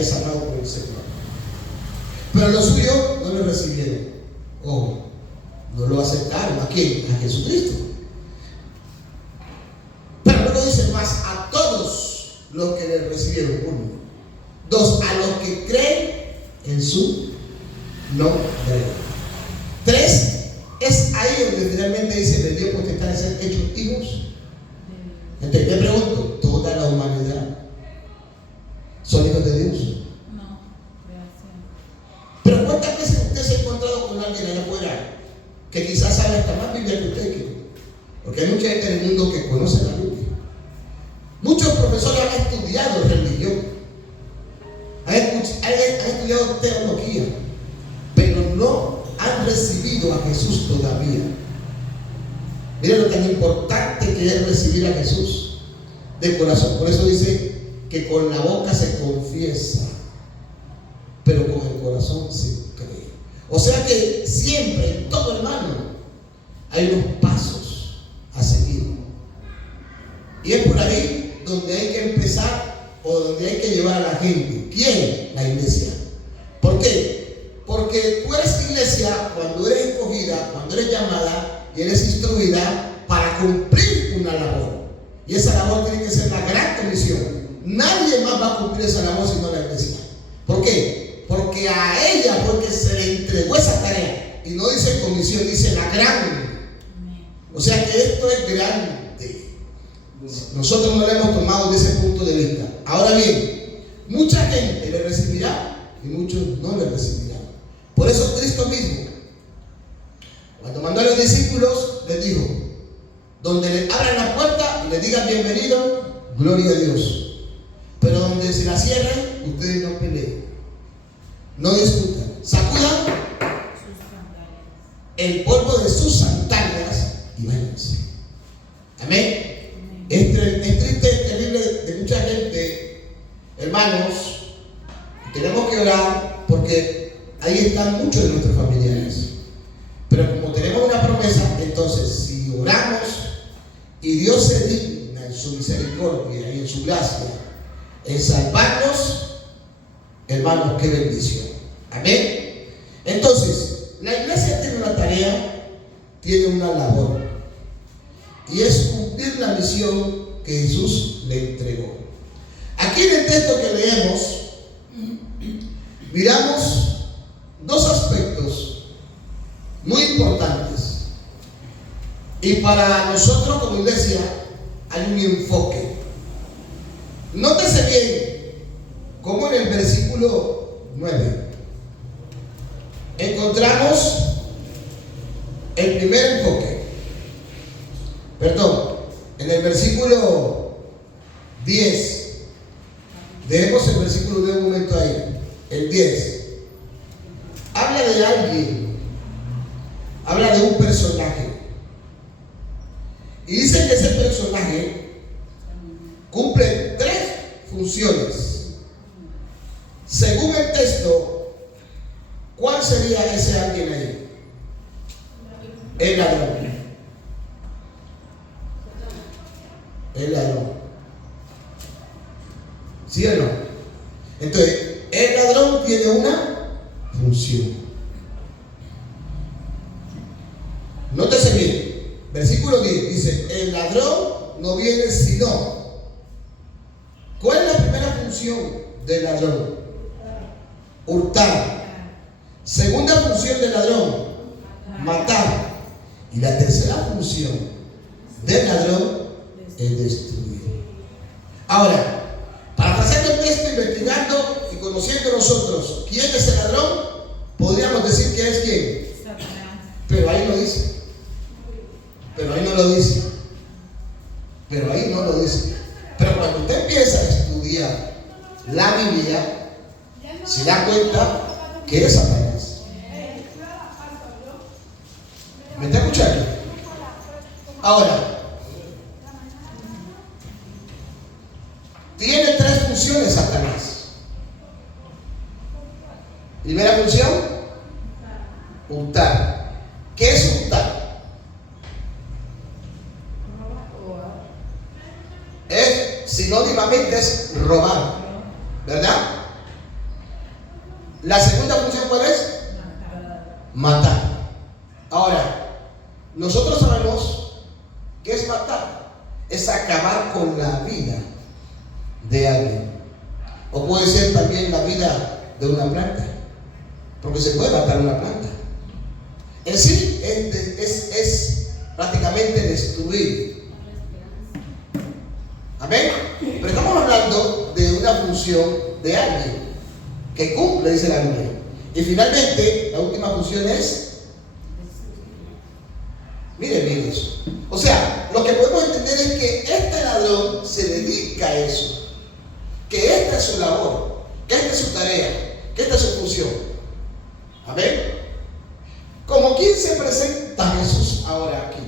haya sanado por el Señor. Pero los suyos no lo recibieron. Ojo, no lo aceptaron. ¿A quién? A Jesucristo. Pero luego dice más a todos los que le recibieron. 1. 2, a los que creen en su nombre. 3, es ahí donde finalmente dice: le dio potestad de ser hechos hijos. Entonces me pregunto, ¿toda la humanidad son hijos de Dios? No, gracias. Pero ¿cuántas veces usted se ha encontrado con alguien allá afuera que quizás sabe hasta más Biblia que usted? Porque hay mucha gente en el mundo que conoce la Biblia. Muchos profesores han estudiado religión, han estudiado teología, pero no han recibido a Jesús todavía. Miren lo tan importante que es recibir a Jesús de corazón. Por eso dice que con la boca se confiesa, pero con el corazón se cree. O sea que siempre, en todo, hermano, hay unos pasos a seguir. Y es por ahí donde hay que empezar, o donde hay que llevar a la gente. ¿Quién? La iglesia. ¿Por qué? Porque tú eres iglesia cuando eres escogida, cuando eres llamada y eres instruida para cumplir una labor. Y esa labor tiene que ser la gran comisión. Nadie más va a cumplir esa labor sino la iglesia. ¿Por qué? Porque a ella fue que se le entregó esa tarea. Y no dice comisión, dice la gran. O sea que esto es grande. Nosotros no lo hemos tomado desde ese punto de vista. Ahora bien, mucha gente le recibirá y muchos no le recibirán. Por eso Cristo mismo, cuando mandó a los discípulos, les dijo: donde le abran la puerta y le digan bienvenido, gloria a Dios. Pero donde se la cierren, ustedes no peleen, no discutan, sacudan el polvo de sus sandalias y váyanse. Amén. Es triste, es terrible de mucha gente, hermanos. Tenemos que orar porque ahí están muchos de nuestros familiares. Pero como tenemos una promesa, entonces si oramos y Dios se digna en su misericordia y en su gracia en salvarnos, hermanos, qué bendición. Amén. Entonces, la iglesia tiene una tarea, tiene una labor, y es cumplir la misión que Jesús le entregó. Aquí en el texto que leemos, miramos dos aspectos muy importantes. Y para nosotros como iglesia hay un enfoque. Nótese bien cómo en el versículo 9 encontramos el primer enfoque. Perdón, en el versículo 10, dejemos el versículo de un momento ahí. El 10 habla de alguien, habla de un personaje, y dice que ese personaje cumple tres funciones. Según el texto, ¿cuál sería ese alguien ahí? El ladrón. El ladrón. ¿Sí o no? Entonces, el ladrón tiene una función. Nótese bien, versículo 10 dice: el ladrón no viene sino. ¿Cuál es la primera función del ladrón? Hurtar. Segunda función del ladrón, matar. Y la tercera función del ladrón es destruir. Ahora, para pasar el texto investigando y conociendo nosotros quién es el ladrón, podríamos decir que es quién. Satanás. Pero ahí no dice. Pero ahí no lo dice. Pero ahí no lo dice. Pero cuando usted empieza a estudiar la Biblia, se da cuenta que es Satanás. ¿Me está escuchando? Ahora, tiene tres funciones Satanás. Primera función, hurtar. ¿Qué es hurtar? Sinónimamente es robar, ¿verdad? La segunda función, ¿cuál es? Matar. Ahora, nosotros sabemos qué es matar. Es acabar con la vida de alguien. O puede ser también la vida de una planta, porque se puede matar una planta. En sí es prácticamente destruir. Amén. Pero estamos hablando de una función de alguien que cumple, dice la Biblia. Y finalmente, la última función es, miren bien eso. O sea, lo que podemos entender es que este ladrón se dedica a eso, que esta es su labor, que esta es su tarea, que esta es su función. Amén. Como quien se presenta Jesús ahora aquí.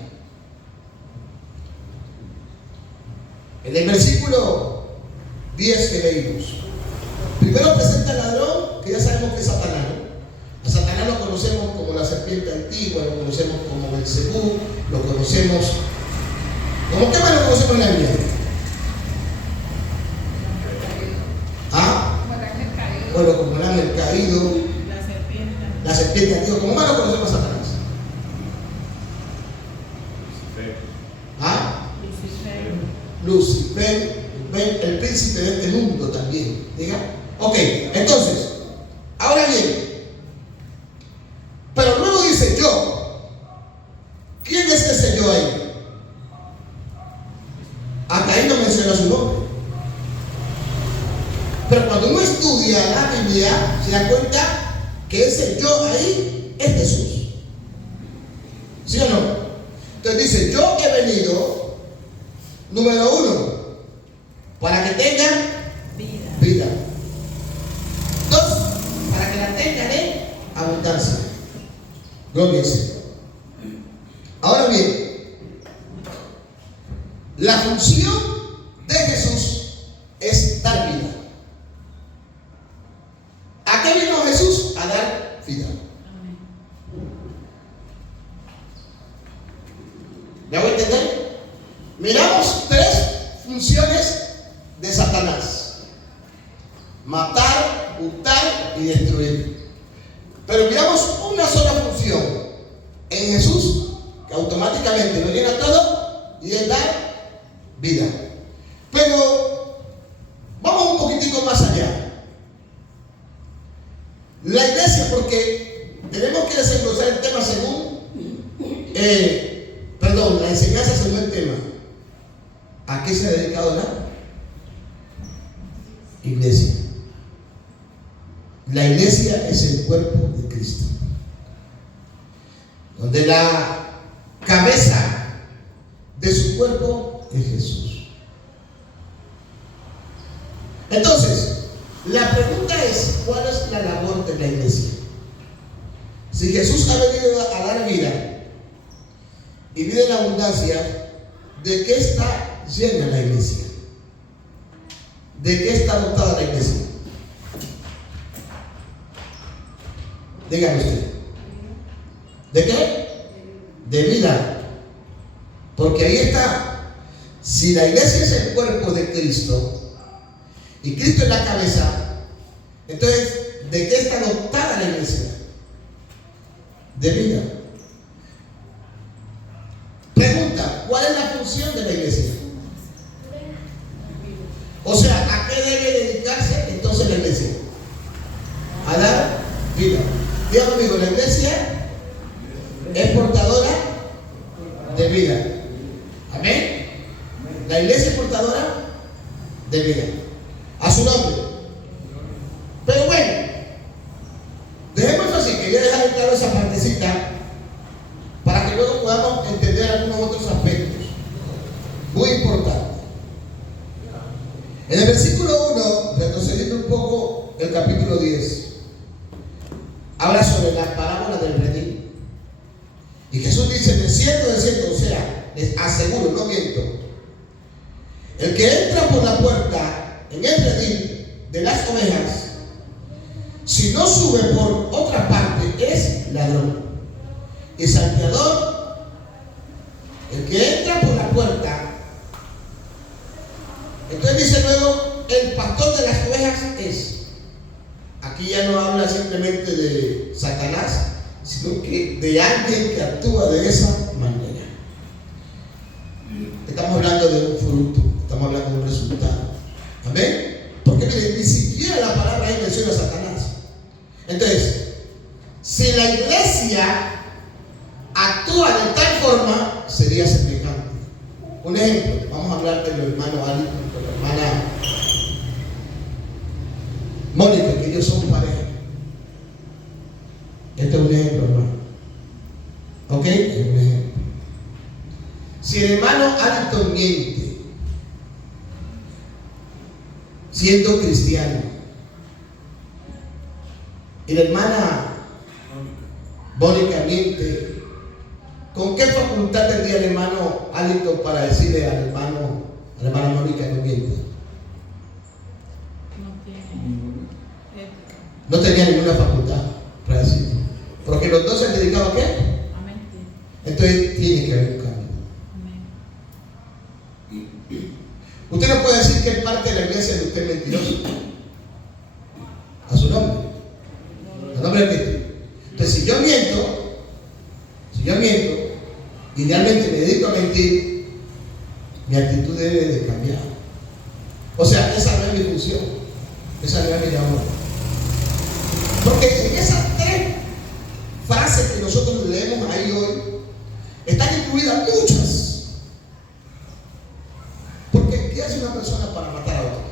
En el versículo 10 que leímos, primero presenta al ladrón, que ya sabemos que es Satanás, ¿no? A Satanás lo conocemos como la serpiente antigua, lo conocemos como Belcebú, lo conocemos como, ¿qué más lo conocemos en la Biblia? ¿Ah? Bueno, como el ángel caído, la serpiente antigua, ¿cómo más lo conocemos a Satanás? ¿Ah? Lucifer, el príncipe de este mundo también. ¿Diga? Ok, entonces, ahora bien, pero luego dice yo. ¿Quién es ese yo ahí? Hasta ahí no menciona su nombre. Pero cuando uno estudia la Biblia, se da cuenta que ese yo ahí es Jesús. ¿Sí o no? Entonces dice, yo he venido, número uno, para que tengan vida. Dos, para que la tengan en abundancia. Gloria al Señor. Ahora bien, la función de Jesús es dar vida. ¿A qué vino Jesús? A dar vida. ¿Me voy a entender? Miramos tres funciones de Satanás: matar, hurtar y destruir. Pero miramos una sola función en Jesús, que automáticamente lo llena todo, y es dar vida. Pero vamos un poquitico más allá. La iglesia, porque tenemos que desglosar el tema según la enseñanza según el tema. ¿A qué se ha dedicado la iglesia? La iglesia es el cuerpo de Cristo, donde la cabeza de su cuerpo es Jesús. Entonces, la pregunta es, ¿cuál es la labor de la iglesia? Si Jesús ha venido a dar vida y vida en abundancia, ¿de qué está llena la iglesia? ¿De qué está dotada la iglesia? Dígame usted. ¿De qué? De vida. Porque ahí está. Si la iglesia es el cuerpo de Cristo y Cristo es la cabeza, entonces, ¿de qué está dotada la iglesia? De vida. Pregunta, ¿cuál es la función de la iglesia? O sea, ¿a qué debe dedicarse entonces la iglesia? A dar vida. Diga conmigo, la iglesia es portadora de vida. Amén. La iglesia es portadora de vida. A su nombre. Pero bueno, dejemos así, quería dejar claro esa partecita para que luego podamos entender algunos otros aspectos muy importantes. En el versículo 1, retrocediendo un poco el capítulo 10, habla sobre la parábola del redil. Y Jesús dice, de cierto, o sea, les aseguro, no miento, el que entra por la puerta en el redil de las ovejas, si no sube por otra parte, es ladrón y salteador. El que entra por la puerta. Entonces dice luego, el pastor de las ovejas es. aquí ya no habla simplemente de Satanás, sino que de alguien que actúa de esa manera. Estamos hablando de un fruto, estamos hablando de un resultado. Amén. Porque miren, ni siquiera la palabra ahí menciona a Satanás. Entonces, si la iglesia actúa de tal forma, sería semejante. Un ejemplo, vamos a hablar de los hermanos Ali, de la hermana Mónica, que ellos son pareja. Este es un ejemplo, hermano. ¿Ok? Es un ejemplo. Si el hermano Alton miente, siendo cristiano, y la hermana Mónica miente, ¿con qué facultad tendría el hermano Alton para decirle a la hermana Mónica que miente? No tenía ninguna facultad para decirlo. Porque los dos se han dedicado a qué? A mentir. Entonces tiene que haber un cambio. Amén. Usted no puede decir que es parte de la iglesia de usted mentiroso. A su nombre. A nombre de Cristo. Entonces, si yo miento, y realmente me dedico a mentir, mi actitud debe de cambiar. O sea, esa no es mi función. Esa no es mi labor. Porque en esas tres frases que nosotros leemos ahí hoy, están incluidas muchas. Porque ¿qué hace una persona para matar a otra?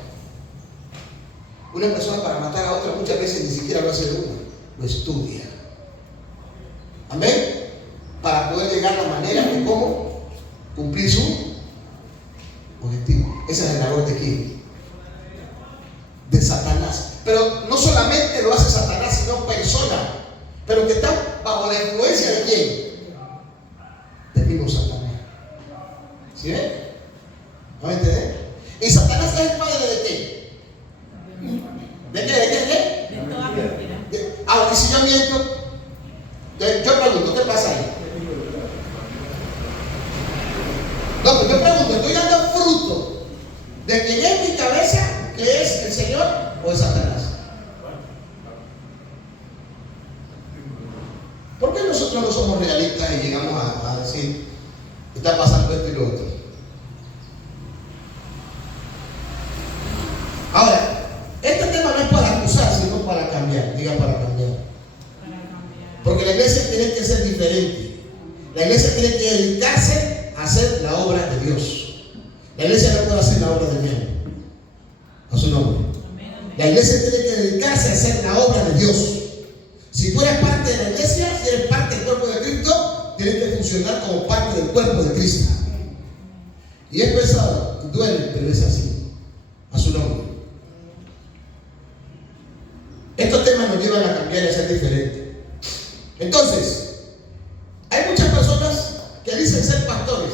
Una persona para matar a otra muchas veces ni siquiera lo hace de una, lo estudia. Amén. Para poder llegar a la manera de cómo cumplir su objetivo. Esa es la labor de quién? De Satanás. Pero no solamente lo hace Satanás, sino personas, pero que están bajo la influencia de quién? Del mismo Satanás. ¿Sí ven? ¿No me entienden? ¿Y Satanás es el padre de qué? ¿De qué? De toda mentira. Ahora, y si yo miento, yo pregunto, ¿qué pasa ahí? No, pues yo pregunto, ¿estoy dando fruto de quién es mi cabeza, que es el Señor, o es Satanás? ¿Por qué nosotros no somos realistas y llegamos a decir, está pasando esto y lo otro? Ahora, este tema no es para acusar, sino para cambiar. Diga para cambiar. Porque la iglesia tiene que ser diferente. La iglesia tiene que dedicarse a hacer la obra de Dios. La iglesia no puede hacer la obra de Dios. A su nombre. La iglesia tiene que dedicarse a hacer la obra de Dios. Si tú eres parte de la iglesia, si eres parte del cuerpo de Cristo, tienes que funcionar como parte del cuerpo de Cristo. Y es pesado, duele, pero es así. A su nombre. Estos temas nos llevan a cambiar y a ser diferentes. Entonces, hay muchas personas que dicen ser pastores.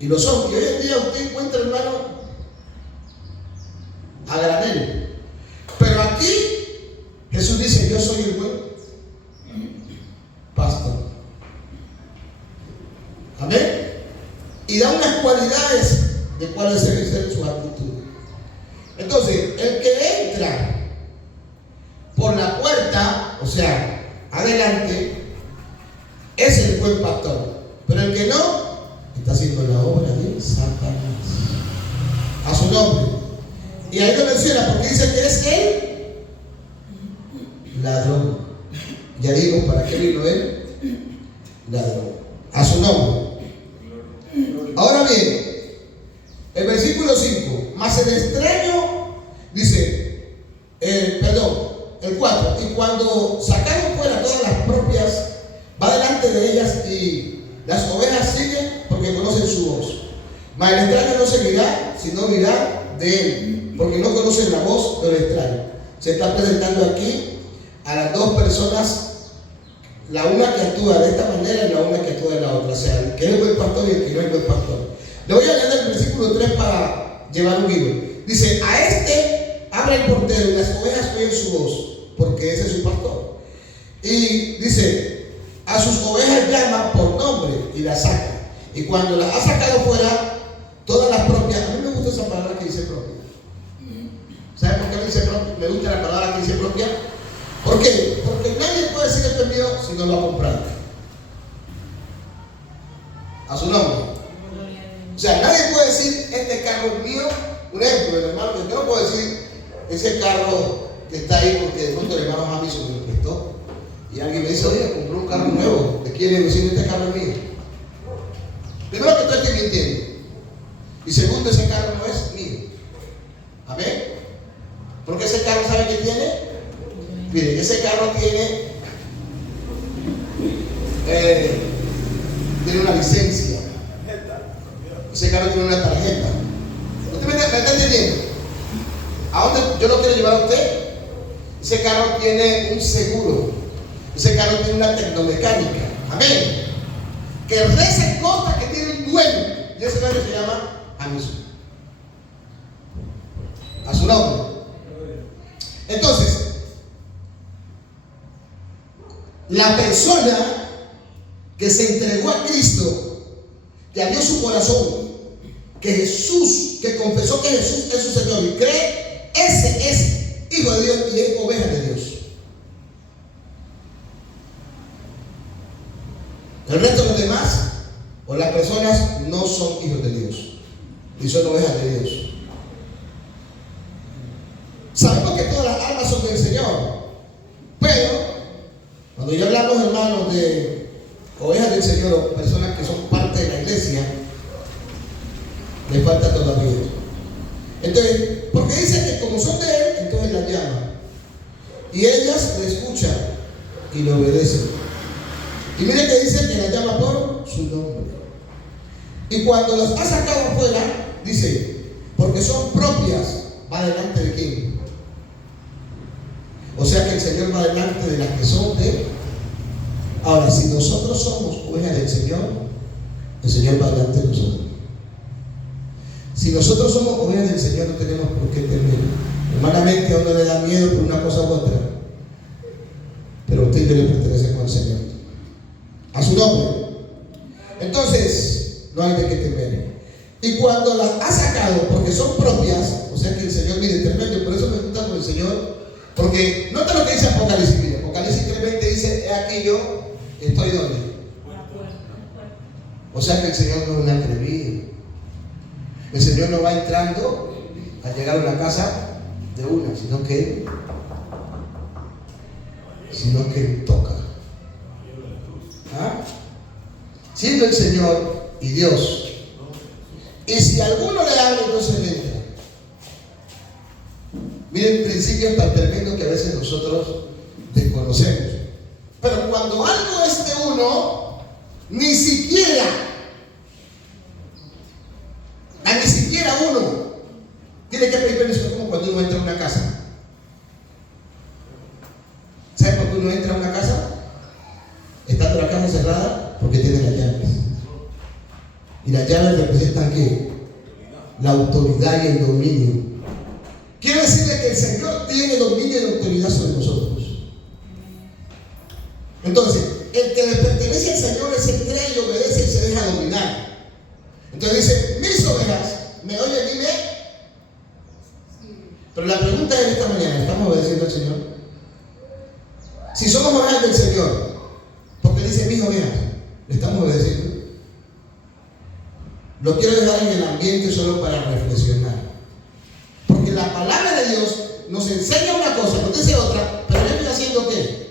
Y lo son. Y hoy en día usted encuentra, hermano, a granel. Pero aquí Jesús dice, yo soy el buen pastor. Amén. Y da unas cualidades de cuáles deben ser sus actitudes. Entonces, el que entra por la puerta, o sea, adelante, es el buen pastor. Pero el que no, está haciendo la obra de Satanás. A su nombre. Y ahí lo menciona porque dice que es el ladrón. Ya digo, ¿para qué vino él? Ladrón. A su nombre. Ahora bien, el versículo 5, más el extraño, dice, el 4, y cuando sacaron fuera todas las propias, va delante de ellas y las ovejas siguen porque conocen su voz. Mas el extraño no seguirá, sino irá de él, porque no conocen la voz del extraño. Se está presentando aquí a las dos personas, la una que actúa de esta manera y la una que actúa de la otra, o sea, el que es buen pastor y el que no es buen pastor. Le voy a leer el versículo 3 para llevar un hilo. Dice, a este abre el portero y las ovejas oyen su voz, porque ese es su pastor. Y dice, a sus ovejas llama por nombre y las saca. Y cuando las ha sacado fuera, todas las propias, a mí me gusta esa palabra que dice propia. ¿Sabe por qué me dice propia? me gusta la palabra que dice propia. ¿Por qué? Porque nadie puede decir esto es mío si no lo ha comprado. A su nombre. O sea, nadie puede decir este carro es mío. Un ejemplo, hermano, yo no puedo decir ese carro que está ahí porque de pronto el hermano Javi se me lo prestó. Y alguien me dice, oye, compré un carro nuevo. ¿De quién es? Diciendo, este carro es mío. Primero que tú estoy mintiendo. Y segundo, ese carro no es mío. Amén. Porque ese carro, ¿sabe qué tiene? Miren, ese carro tiene una licencia. Ese carro tiene una tarjeta. ¿Usted me está entendiendo? ¿A dónde yo lo quiero llevar a usted? Ese carro tiene un seguro. Ese carro tiene una tecnomecánica. Amén. Que reza consta que tiene un dueño. Y ese dueño se llama Amisu. A su nombre. Entonces, la persona que se entregó a Cristo, que abrió su corazón, que Jesús, que confesó que Jesús es su Señor y cree, ese es hijo de Dios y es oveja de Dios. El resto de los demás o las personas no son hijos de Dios y son ovejas de Dios. Sabemos que todas las almas son del Señor, pero cuando ya hablamos, hermanos, de ovejas del Señor o personas que son parte de la iglesia, les falta todavía. Entonces, porque dice que como son de Él, entonces las llama. Y ellas le escuchan y le obedecen. Y mire que dice que las llama por su nombre. Y cuando las ha sacado afuera, dice, porque son propias, va delante de quién. O sea que el Señor va delante de las que son de Él. Ahora, si nosotros somos ovejas del Señor, el Señor va delante de nosotros. Si nosotros somos ovejas del Señor, no tenemos por qué temer. Humanamente a uno le da miedo por una cosa u otra, pero usted le pertenece con el Señor. A su nombre. Entonces, no hay de qué temer. Y cuando las ha sacado, porque son propias, o sea que el Señor, mire, tremendo, por eso me gusta con el Señor, porque nota lo que dice Apocalipsis. Mire, Apocalipsis 3:20 dice, he aquí yo estoy donde. O sea que el Señor no es un atrevido. El Señor no va entrando a llegar a una casa de una, sino que toca. ¿Ah? Siendo el Señor y Dios. Y si alguno le habla, entonces le entra. Miren, principios tan tremendos que a veces nosotros desconocemos. Pero cuando algo es de uno, ni siquiera uno tiene que pedir permiso. Como cuando uno entra a una casa. ¿Sabe por qué uno entra a una casa? Estando la casa cerrada, porque tiene las llaves. Y las llaves representan ¿qué? La autoridad y el dominio. Quiero decirle que el Señor tiene dominio y autoridad sobre nosotros. Entonces, el que le pertenece al Señor es el que cree y obedece y se deja dominar. Entonces dice, mis ovejas me oyen y me. Pero la pregunta es esta mañana, ¿estamos obedeciendo al Señor? Si somos ovejas del Señor, porque dice mis ovejas, ¿le estamos obedeciendo? Lo quiero dejar en el ambiente solo para reflexionar. Porque la palabra de Dios nos enseña una cosa, nos dice otra, pero yo estoy haciendo ¿qué?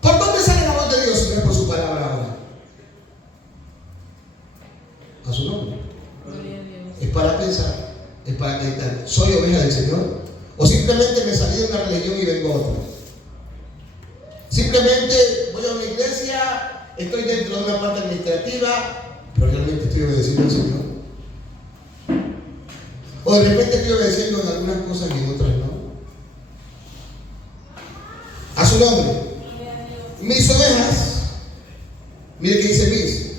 ¿Por dónde sale la voz de Dios si no es por su palabra ahora? A su nombre. Es para pensar, es para meditar. ¿Soy oveja del Señor? ¿O simplemente me salí de una religión y vengo a otra? Simplemente voy a una iglesia, estoy dentro de una parte administrativa, pero realmente estoy obedeciendo al Señor. O de repente estoy obedeciendo en algunas cosas y en otras no. A su nombre. Mis ovejas, mire que dice mis,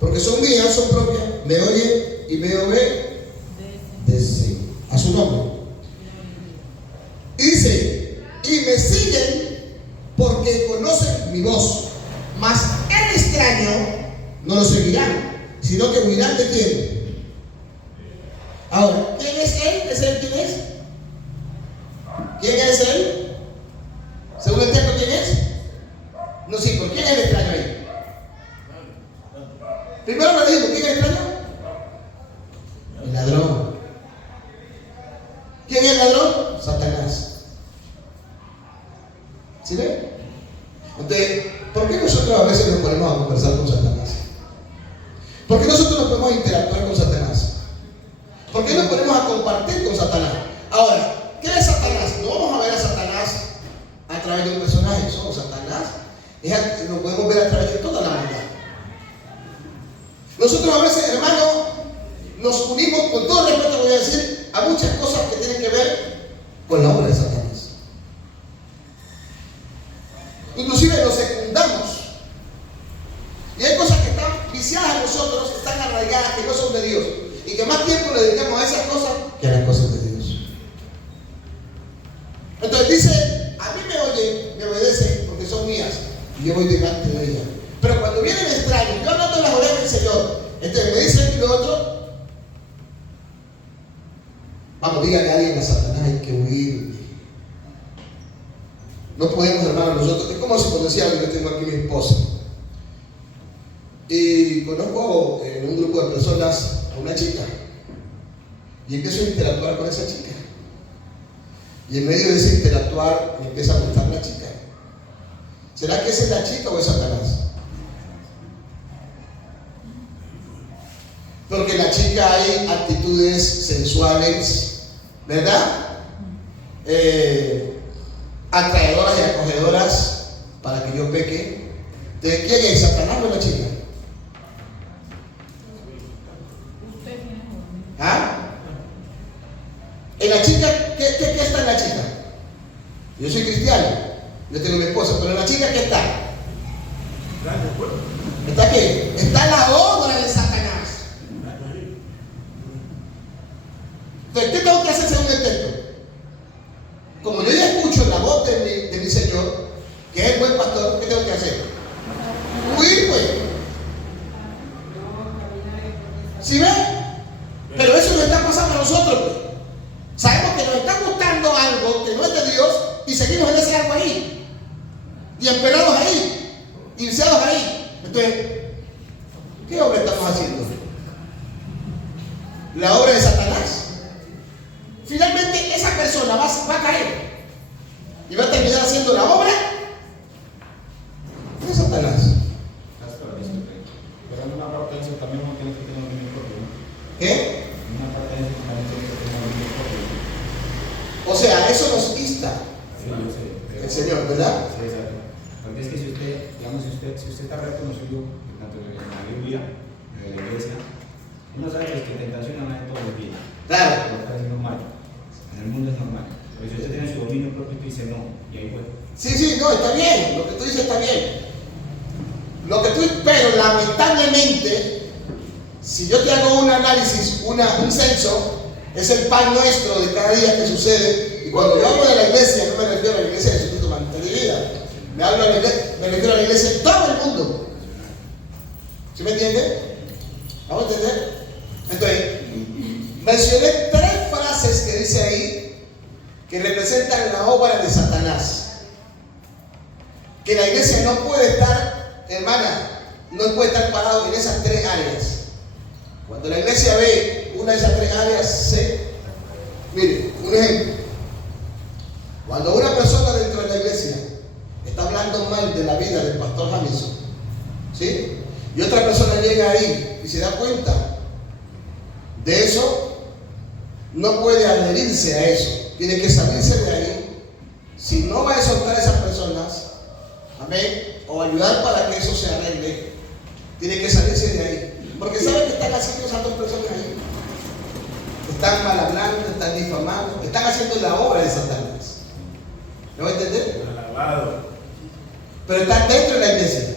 porque son mías, son propias, me oyen y me obedecen. A su nombre. Y dice, y me siguen porque conocen mi voz, mas el extraño no lo seguirán, sino que huirán de quién. Ahora, ¿quién es él? ¿Es él quién es? ¿Quién es él? Según el texto, ¿quién es? No, sí, ¿por quién es el extraño ahí? Primero me dijo, ¿quién es el extraño? El ladrón. ¿Quién es el ladrón? Satanás. ¿Sí ven? Entonces, ¿por qué nosotros a veces nos ponemos a conversar con Satanás? ¿Por qué nosotros nos ponemos a interactuar con Satanás? ¿Por qué nos ponemos a compartir con Satanás? Ahora, ¿qué es Satanás? No vamos a ver a Satanás a través de un personaje. No, Satanás lo podemos ver a través de toda la maldad. Nosotros a veces, hermano, nos unimos, con todo el respeto voy a decir, a muchas cosas que tienen que ver con la obra de Satanás. Inclusive lo secundamos. Y hay cosas que están viciadas en nosotros, que están arraigadas, que no son de Dios. Y que más tiempo le dedicamos a esas cosas que a las cosas de Dios. Entonces dice, a mí me oyen, me obedecen porque son mías. Y yo voy delante de ellas. Pero cuando vienen extraños, yo anoto las orejas del Señor. Entonces me dice esto y lo otro. Vamos, dígale a alguien, a Satanás hay que huir. No podemos, hermano, nosotros. Es como si conocía a alguien, yo tengo aquí mi esposa. Y conozco en un grupo de personas a una chica. Y empiezo a interactuar con esa chica. Y en medio de ese interactuar me empieza a gustar la chica. ¿Será que esa es la chica o es Satanás? Porque en la chica hay actitudes sensuales, ¿verdad? Atraedoras y acogedoras para que yo peque. ¿De quién es? ¿Satanás o la chica? ¿Ah? En la chica, ¿qué está en la chica? Yo soy cristiano, yo tengo mi esposa, pero en la chica, ¿qué está? ¿Está qué? Está la obra de Satanás. Entonces, ¿qué tengo que hacer según el texto? Como yo ya escucho la voz de mi Señor, que es el buen pastor, ¿qué tengo que hacer? Huir, pues. ¿Sí ven? Pero eso nos está pasando a nosotros, pues. Sabemos que nos está gustando algo que no es de Dios y seguimos en ese algo ahí. Y emperados ahí. Y viciados ahí. Entonces, ¿qué obra estamos haciendo? La obra de Satanás. Finalmente esa persona va a caer y va a terminar haciendo la obra de Satanás. Pero en una parte de eso también no tiene que tener dominio propio, ¿no? ¿Qué? En una parte de eso también tiene que tener dominio propio. O sea, eso nos insta Sí, yo sé. el Señor, ¿verdad? Sí, exacto. Porque es que si usted, digamos, si usted está reconocido, tanto en la Biblia, en la iglesia, uno sabe que tentación no hay todos los días. Claro. Lo que es normal. En el mundo es normal. Pero si usted tiene su dominio propio, usted dice no, y ahí fue. Sí, no, está bien. Lo que tú dices está bien. Pero lamentablemente, si yo te hago un análisis, un censo, es el pan nuestro de cada día que sucede. Y cuando yo hablo de la iglesia, no me refiero a la iglesia de Jesucristo Manantial de Vida. Me refiero a la iglesia de todo el mundo. ¿Sí me entiende? ¿Vamos a entender? Entonces, mencioné 3 frases que dice ahí que representan la obra de Satanás. Que la iglesia no puede estar, hermana, no puede estar parado en esas 3 áreas. Cuando la iglesia ve una de esas 3 áreas, mire, un ejemplo. Cuando una persona dentro de la iglesia está hablando mal de la vida del pastor Jamison, ¿sí? Y otra persona llega ahí y se da cuenta de eso, no puede adherirse a eso, tiene que salirse de ahí. Si no va a exhortar a esas personas, amén, o ayudar para que eso se arregle, tiene que salirse de ahí, porque sabe que están haciendo esas 2 personas ahí, están mal hablando, están difamando, están haciendo la obra de Satanás. ¿Me va a entender? Pero están dentro de la iglesia,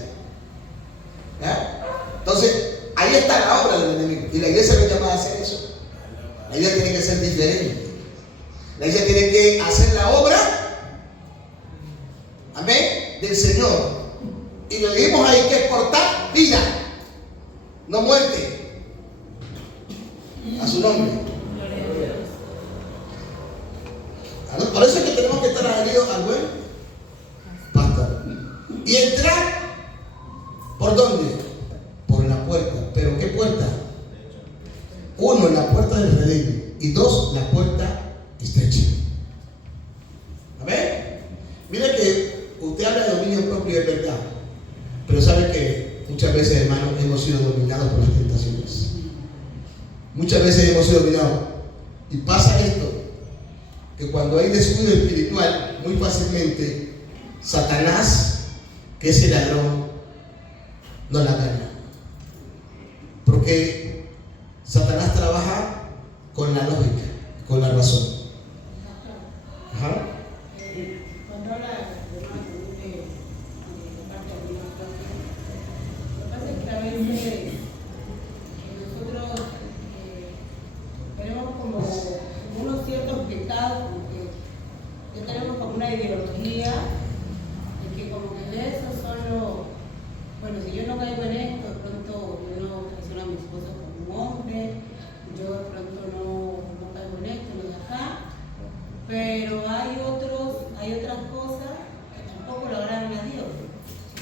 ¿ya? Entonces ahí está la obra del enemigo, y la iglesia no llama a hacer eso. La iglesia tiene que ser diferente. La iglesia tiene que hacer la obra, amén, del Señor. Y lo dijimos ahí, que es portar vida, no muerte, a su nombre. Por eso es que tenemos que marido al buen pastor. Y entrar, ¿por dónde? Por la puerta. ¿Pero qué puerta? Uno, la puerta del redil. Y dos, la puerta estrecha. ¿Amén? Mire que usted habla de dominio propio, es verdad. Pero sabe que muchas veces, hermanos, hemos sido dominados por las tentaciones. Muchas veces hemos sido dominados. Y pasa esto, que cuando hay descuido espiritual, muy fácilmente, Satanás, que es el ladrón, no la gana. Porque Satanás trabaja con la lógica, con la razón. Ajá. Cuando habla de parte de Dios, lo que pasa es que a veces nosotros tenemos como unos ciertos pecados, porque ya tenemos como una ideología de que como que esos son los, bueno, si yo no caigo en esto, de pronto yo no traiciono a mi esposo como un hombre, yo de pronto no caigo en esto, no de acá. Pero hay otras cosas que tampoco lo agradan a Dios.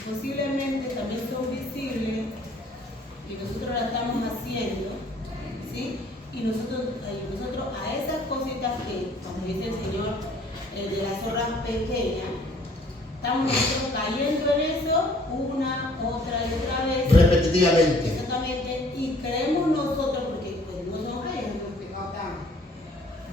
Posiblemente también son visibles y nosotros la estamos haciendo, ¿sí? Y nosotros a esas cositas que, como dice el Señor, de las zorras pequeñas, estamos nosotros cayendo en eso una, otra y otra vez. Repetitivamente. Exactamente. Y creemos nosotros, porque pues, no somos caídos, no hemos pecado tanto.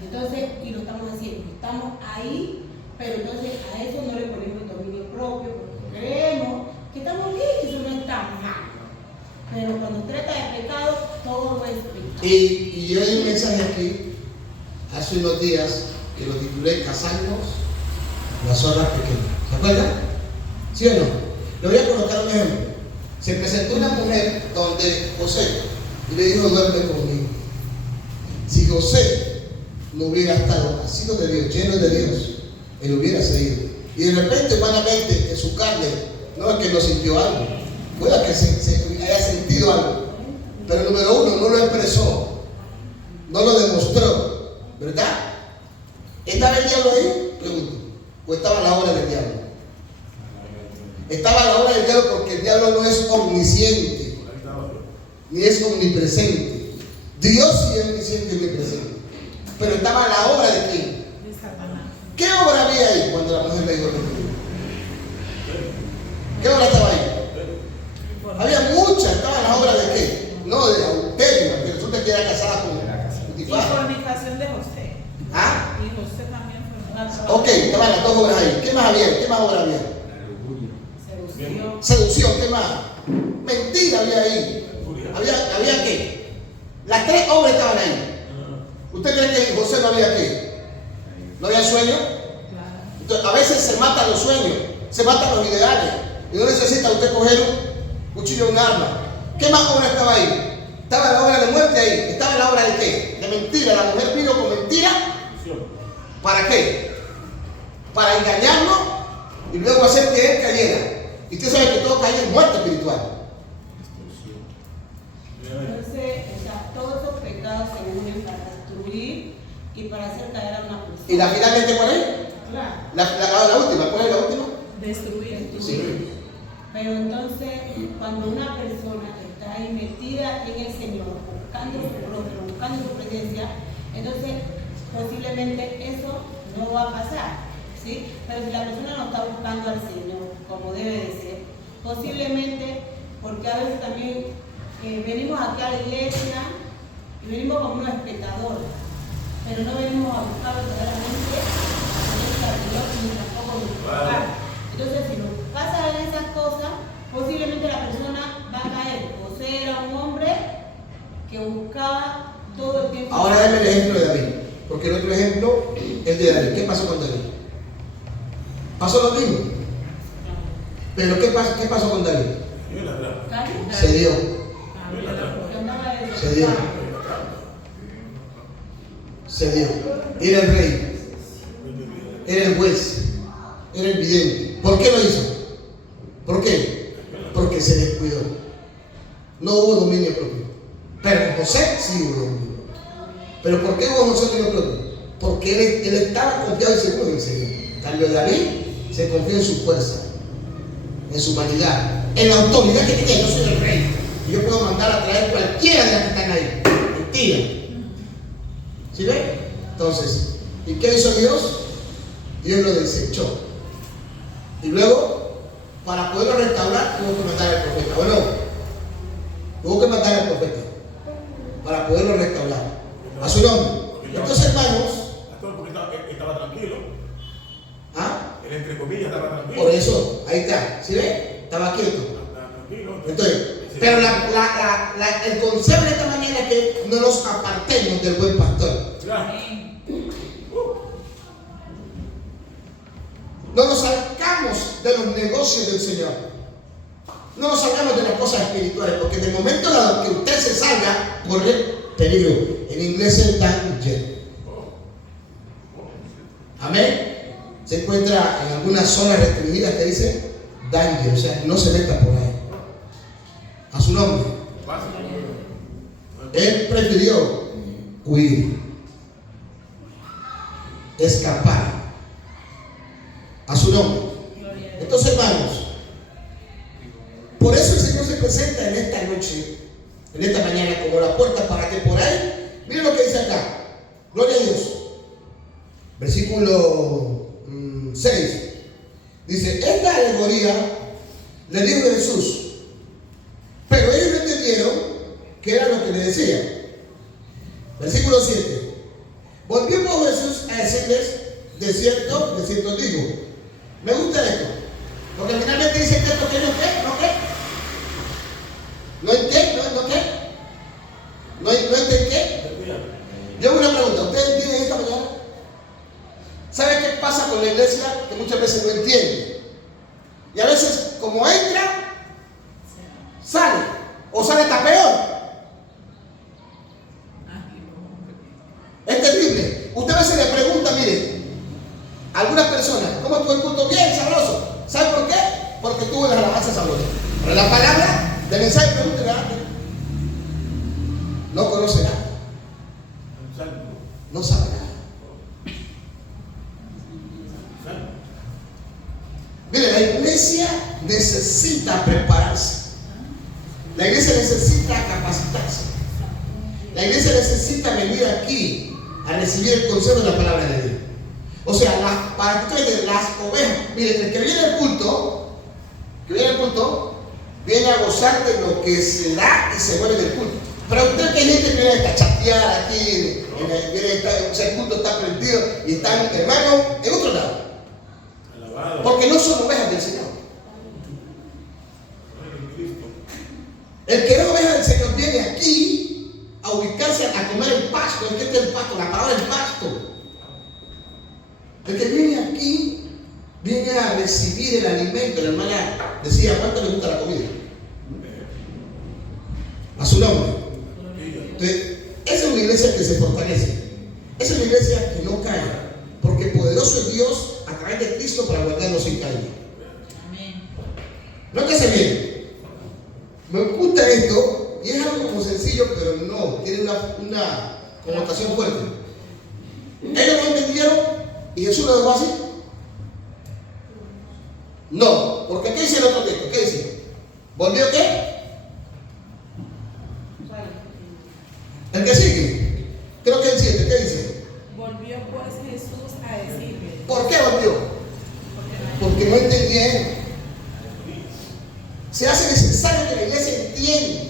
Entonces, y lo estamos haciendo, estamos ahí, pero entonces a eso no le ponemos el dominio propio, porque creemos que estamos bien, que eso no está mal. Pero cuando trata de pecado, todo es pecado. Y yo di un mensaje aquí, hace unos días, que lo titulé Casarnos, las zorras pequeñas. ¿Se acuerdan? ¿Sí o no? Le voy a colocar un ejemplo. Se presentó una mujer donde José, y le dijo, duerme conmigo. Si José no hubiera estado nacido de Dios, lleno de Dios, él hubiera seguido. Y de repente, humanamente, en su carne, no es que no sintió algo, pueda que se haya sentido algo, pero número uno, no lo expresó, no lo demostró, ¿verdad? ¿Estaba el diablo ahí? Pregunto. ¿O estaba a la obra del diablo? Estaba a la obra del diablo porque el diablo no es omnisciente, ni es omnipresente. Dios sí es omnisciente y omnipresente. Pero estaba a la obra de quién? De Satanás. ¿Qué obra había ahí cuando la mujer le dijo? ¿Qué obra estaba ahí? Había muchas, estaba en la obra de qué? No, de adulterio, que resulta que era casada con Y Potifar. fornicación de José. ¿Ah? Y José también fornicación. Ok, estaban las dos obras ahí. ¿Qué más había? ¿Qué más obra había? Seducción. Seducción, ¿qué más? Mentira había ahí. ¿Había qué? Las tres obras estaban ahí. ¿Usted cree que en José no había qué? ¿No había sueño? Claro. Entonces, a veces se matan los sueños, se matan los ideales. Y no necesita usted coger un cuchillo o un arma. ¿Qué más obra estaba ahí? Estaba la obra de muerte ahí. ¿Estaba la obra de qué? De mentira. La mujer vino con mentira. ¿Para qué? Para engañarlo y luego hacer que él cayera. Y usted sabe que todo cae en muerte espiritual. Entonces, todos esos pecados se unen para destruir y para hacer caer a una persona. ¿Y la finalmente cuál es? Claro. La última. ¿Cuál es la última? Destruir. Sí. Pero entonces, cuando una persona está ahí metida en el Señor, buscando su rostro, buscando su presencia, entonces posiblemente eso no va a pasar, ¿sí? Pero si la persona no está buscando al Señor como debe de ser, posiblemente, porque a veces también venimos aquí a la iglesia y venimos como unos espectadores, pero no venimos a buscar verdaderamente a Dios ni tampoco buscar. Entonces, si nos pasan esas cosas, posiblemente la persona va a caer. José era un hombre que buscaba todo el tiempo. Ahora déme el ejemplo de David. Porque el otro ejemplo es de David. ¿Qué pasó con David? Pasó lo mismo. Pero ¿qué pasó con David? ¿Cayó? Se dio. Porque andaba de- Se dio. Se dio. Era el rey. Era el juez. Era el vidente. ¿Por qué lo hizo? ¿Por qué? Porque se descuidó. No hubo dominio propio. Pero José sí hubo dominio propio. ¿Pero por qué hubo José dominio propio? Porque él estaba confiado y seguro en el Señor. En cambio, David se confía en su fuerza, en su humanidad, en la autoridad que tiene. Yo soy el rey y yo puedo mandar a traer cualquiera de las que están ahí. Mentira. ¿Sí ven? Entonces, ¿y qué hizo Dios? Dios lo desechó. Y luego, para poderlo restaurar, tuvo que mandar al profeta. Bueno, tuvo que mandar al profeta para poderlo restaurar. A su nombre. Entonces, hermanos, porque estaba tranquilo. ¿ah? Él, entre comillas, estaba tranquilo. Por eso, ahí está. ¿Sí ven? Estaba quieto. Estaba tranquilo. Entonces, pero el consejo de esta mañana es que no nos apartemos del buen pastor. Amén. No nos salgamos de los negocios del Señor. No nos salgamos de las cosas espirituales, porque de momento dado que usted se salga, corre peligro. En inglés es danger. Amén. Se encuentra en algunas zonas restringidas que dice danger, o sea, no se meta por ahí. A su nombre. Él prefirió huir, escapar. A su nombre. Entonces, hermanos, por eso el Señor se presenta en esta noche, en esta mañana, como la puerta para que por ahí, miren lo que dice acá. Gloria a Dios. Versículo 6. Dice, esta alegoría le dijo Jesús, pero ellos no entendieron qué era lo que le decía. Versículo 7. Volvió pues Jesús a decirles, de cierto digo. Me gusta esto, porque finalmente dice que esto que no qué, no qué. ¿No entiende? ¿No qué? ¿No entiende qué? Yo hago una pregunta, ¿ustedes entienden esta mañana? ¿Saben qué pasa con la iglesia? Que muchas veces no entiende. Y a veces, como entra, sale. O sale hasta peor. Es terrible. Usted a veces le pregunta, mire, a algunas personas, ¿cómo estuvo el culto? Bien, sabroso. ¿Sabe por qué? Porque tuvo las alabanzas sabrosas. Pero la palabra de mensaje, pregúntele a alguien. No conoce nada. No sabe nada. Mire, la iglesia necesita prepararse. La iglesia necesita capacitarse. La iglesia necesita venir aquí a recibir el consejo de la palabra de Dios. O sea, para que ustedes, las ovejas, miren, el que viene al culto, viene a gozar de lo que se da y se muere del culto. Pero usted que hay gente que viene a chatear aquí, o sea, el culto está prendido y están, hermanos, en otro lado. Porque no son ovejas del Señor. El que no es oveja del Señor viene aquí a ubicarse, a comer el pasto. ¿El que es el pasto? La palabra el pasto. El que viene aquí viene a recibir el alimento. La hermana decía, ¿cuánto le gusta la comida? A su nombre. Entonces, esa es una iglesia que se fortalece. Esa es una iglesia que no cae. Porque poderoso es Dios a través de Cristo para guardarnos sin caída. Amén. Nótese bien. Me gusta esto y es algo como sencillo, pero no, tiene una connotación fuerte. Ellos no entendieron y Jesús lo dejó así. No, porque ¿qué dice el otro texto? ¿Qué dice? ¿Volvió qué? El que sigue. Creo que el 7, ¿qué dice? Volvió pues Jesús a decirle. ¿Por qué volvió? Porque no entendieron. Se hace necesario que la iglesia entienda.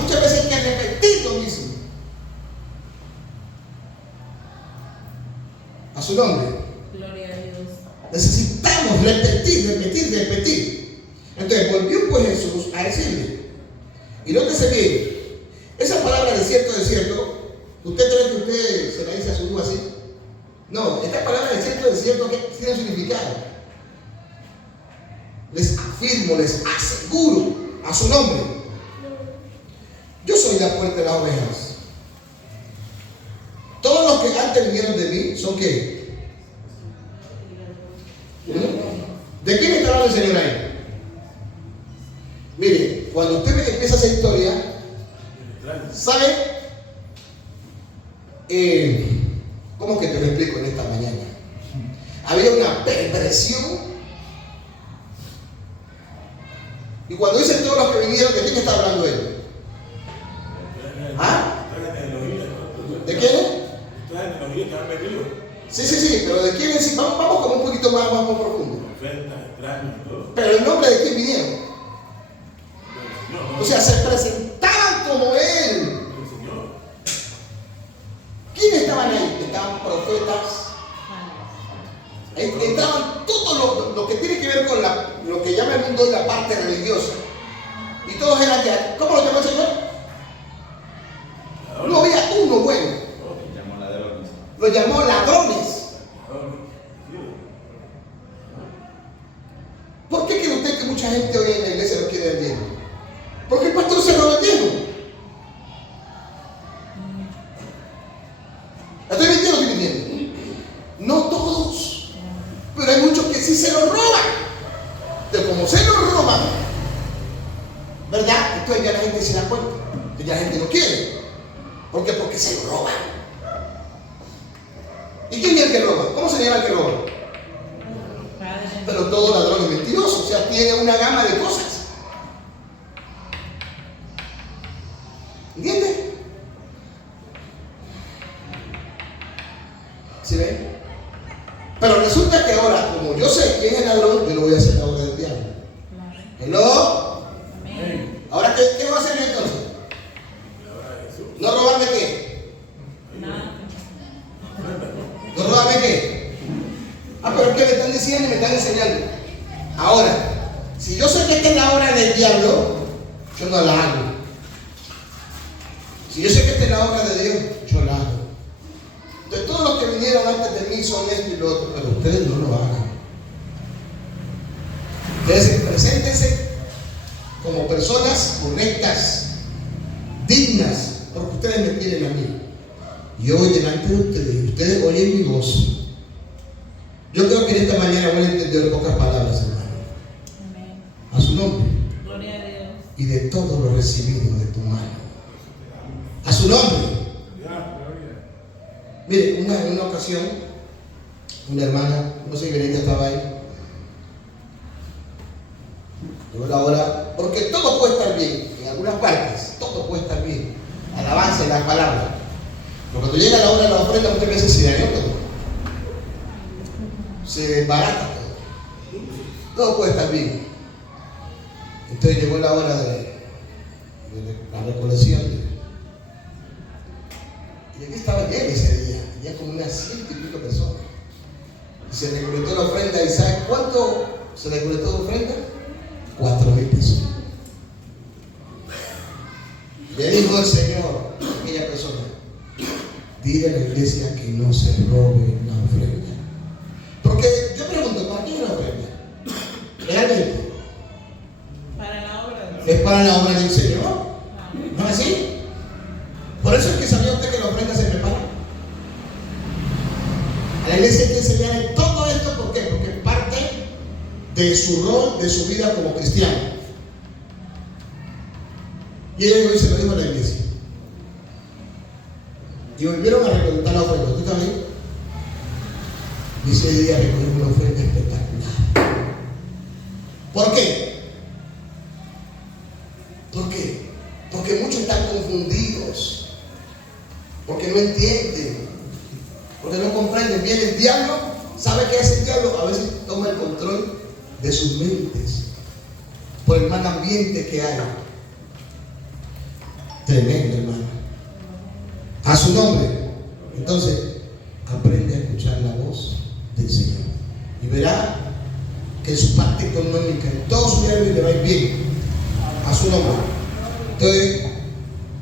Muchas veces hay que repetir lo mismo. A su nombre. Gloria a Dios. Necesitamos repetir. Entonces volvió pues Jesús a decirle. Y nótese bien, esa palabra de cierto, ¿usted cree que usted se la dice a su hijo así? No, esta palabra de cierto, ¿qué tiene un significado? Les afirmo, les aseguro a su nombre. Yo soy la puerta de las ovejas. Todos los que antes vinieron de mí son ¿qué? ¿De quién está hablando el Señor ahí? Mire, cuando usted empieza esa historia, ¿sabe? ¿Cómo ¿Cómo que te lo explico en esta mañana? Había una perversión. Y cuando dicen todos los que vinieron, ¿de quién está hablando él? ¿Ah? ¿De quién? Sí, pero ¿de quién es? Vamos como un poquito más profundo. Pero el nombre de quién vinieron. O sea, se presentaban como él. ¿Quiénes estaban ahí? Estaban profetas. Entraban todo lo que tiene que ver con lo que llama el mundo de la parte religiosa. Y todos eran que, ¿cómo lo llamó el Señor? No había uno bueno. Lo llamó ladrones. ¿Por qué cree usted que mucha gente hoy en la iglesia no quiere el diezmo? Porque el pastor se roba el diezmo. ¿Estoy mintiendo o estoy mintiendo? No todos, pero hay muchos que sí se lo roban. Pero como se lo roban, ¿verdad? Entonces ya la gente se da cuenta. Que ya la gente no quiere. ¿Por qué? Porque se lo roban. ¿Y quién es el que roba? ¿Cómo se llama el que roba? Pero todo ladrón es mentiroso, o sea, tiene una gama de cosas. ¿Entiendes? ¿Sí ven? Pero resulta que ahora, como yo sé quién es el ladrón, yo lo voy a hacer la obra del diablo. ¿Hello? ¿Ahora qué voy a hacer yo entonces? ¿No robarme qué? ¿No robarme qué? Pero es que me están diciendo y me están enseñando. Ahora, si yo sé que esta es la obra del diablo, yo no la hago. Si yo sé que esta es la obra de Dios, yo la hago. Entonces todos los que vinieron antes de mí son esto y lo otro, pero ustedes no lo hagan. Ustedes preséntense como personas correctas, dignas, porque ustedes me quieren a mí. Y hoy delante de ustedes oyen mi voz. Yo creo que en esta mañana voy a entender pocas palabras, hermano. Amén. A su nombre. Gloria a Dios. Y de todo lo recibido de tu mano. A su nombre. Mire, en una ocasión, una hermana, no sé si Benita estaba ahí. Llegó la hora, porque todo puede estar bien, en algunas partes, todo puede estar bien. Alabanza y las palabras. Pero cuando llega la hora de la ofrenda, muchas veces se dañó todo. Se desbarata todo. Todo puede estar bien. Entonces llegó la hora de la recolección. Y aquí estaba lleno ese día. Había como unas 100 y pico personas. Y se recolectó la ofrenda. ¿Y sabe cuánto se recolectó la ofrenda? 4,000 pesos. Le dijo el Señor a aquella persona: dile a la iglesia que no se robe la ofrenda. Porque yo pregunto, ¿para qué es la ofrenda? Realmente. Para la obra de Dios. Es para la obra del Señor. ¿No es así? Por eso es que sabía usted que la ofrenda se prepara. A la iglesia hay que enseñarle todo esto. ¿Por qué? Porque es parte de su rol, de su vida como cristiano. Y ella hoy se lo dijo a la iglesia. Y volvieron a recolectar la ofrenda. ¿Tú también? Y ese día recogimos una ofrenda espectacular. ¿Por qué? ¿Por qué? Porque muchos están confundidos. Porque no entienden. Porque no comprenden. Viene el diablo. ¿Sabe qué es el diablo? A veces toma el control de sus mentes. Por el mal ambiente que hay. Tremendo, hermano. A su nombre. Entonces, aprende a escuchar la voz del Señor. Y verá que en su parte económica, en todo su vida le va a ir bien. A su nombre. Entonces,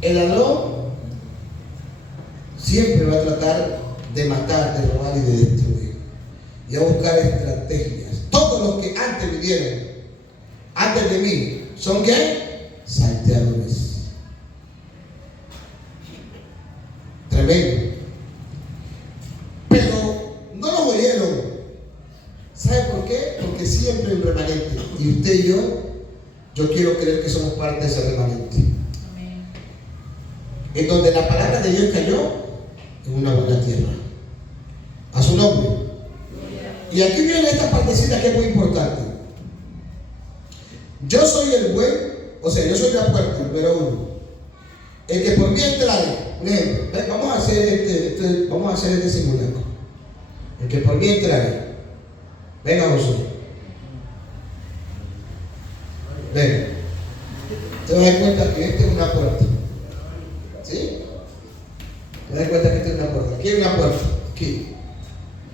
el ladrón siempre va a tratar de matar, de robar y de destruir. Y a buscar estrategias. Todos los que antes vinieron, antes de mí, ¿son qué? Salteadores. Tremendo. Pero no lo oyeron. ¿Sabe por qué? Porque siempre hay un remanente. Y usted y yo quiero creer que somos parte de ese remanente. Amén. En donde la palabra de Dios cayó en una buena tierra. nombre. Y aquí viene esta partecita que es muy importante. Yo soy el buen, o sea, yo soy la puerta, número 1. El que por mí entrare. Un ejemplo, vamos a hacer este simulacro. El que por mí entrare. Venga, Josué. Venga. Te das cuenta que esta es una puerta. ¿Sí? Te das cuenta que esta es una puerta. Aquí hay una puerta. Aquí.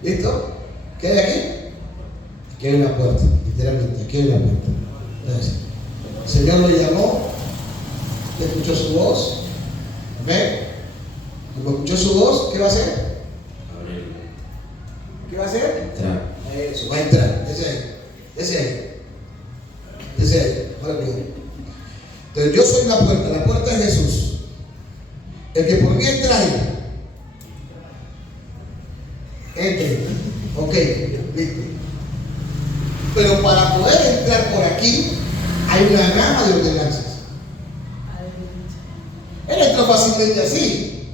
¿Listo? ¿Qué hay aquí? Aquí hay una puerta. Literalmente, aquí hay una puerta. Entonces, el Señor lo llamó. Escuchó su voz. Amén. Cuando escuchó su voz, ¿qué va a hacer? ¿Qué va a hacer? Entrar. Eso, va a entrar. Ese ahí. Ahora bien. Entonces yo soy la puerta es Jesús. El que por mí entra, entre. Ok, listo. Pero para poder entrar por aquí, hay una gama de ordenanzas. Él entró fácilmente así.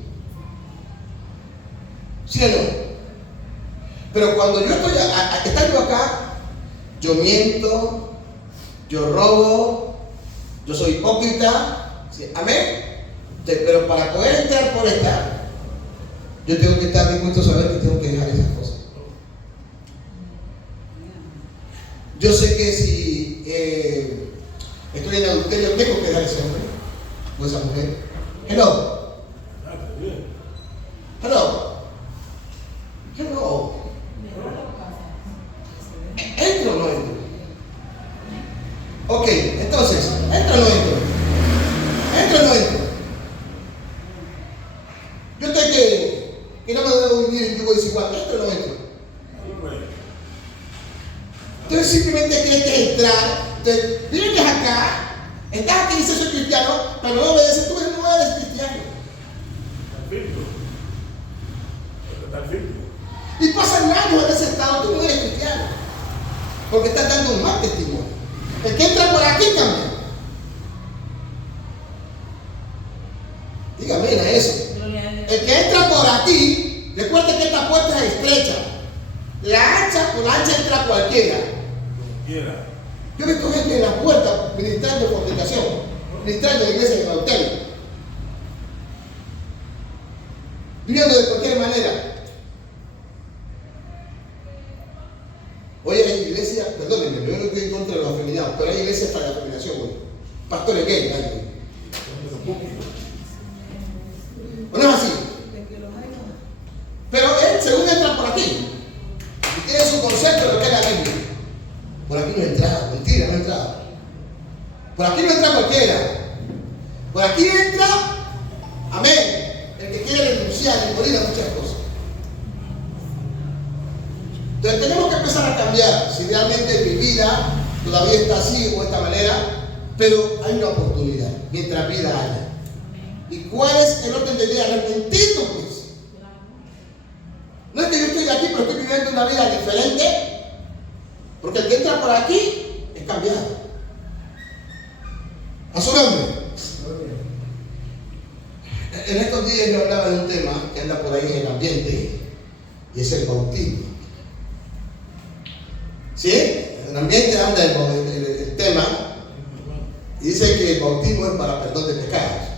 ¿Sí o no? Pero cuando yo estoy estando acá, yo miento, yo robo, yo soy hipócrita. ¿Sí? Amén. Pero para poder entrar por esta, yo tengo que estar dispuesto a saber que tengo que dejar esas cosas. Yo sé que si estoy en adulterio, tengo que dejar ese hombre o esa mujer. Hello. ¿Entro o no entro? Ok, entonces, ¿entro o no entro? ¿Entro o no entro? Yo estoy que no me debo vivir en yugo desigual. ¿Entro o no entro? Entonces simplemente tienes que entrar. Entonces, vienes acá, estás aquí y dices soy cristiano, pero no obedeces, tú no eres cristiano. Y pasan años en ese estado, tú no eres cristiano. Porque estás dando un mal testimonio. El que entra por aquí cambia. Dígame a eso. El que entra por aquí, recuerde que esta puerta es estrecha. Por la ancha entra cualquiera. Yo he visto gente en la puerta ministrando fornicación, ministrando en la iglesia de Clautelio, viviendo de cualquier manera. Hoy hay iglesia, perdónenme, yo no estoy en contra de los afeminados, pero hay iglesias para la afeminación hoy. Pastores gay, hay. ¿O no es así? Pero él, según entra por aquí, y tiene su concepto de lo que es la Biblia. Por aquí no entra, mentira, no entra. Por aquí no entra cualquiera. Por aquí entra, amén, el que quiere renunciar y morir a muchas cosas. Entonces tenemos que empezar a cambiar. Si realmente mi vida todavía está así o de esta manera, pero hay una oportunidad mientras vida haya. ¿Y cuál es el orden del día? Arrepentirnos, pues. No es que yo estoy aquí, pero estoy viviendo una vida diferente. Porque el que entra por aquí es cambiado. A su nombre. En estos días yo hablaba de un tema que anda por ahí en el ambiente, y es el bautismo. ¿Sí? En el ambiente anda el tema, y dice que el bautismo es para perdón de pecados.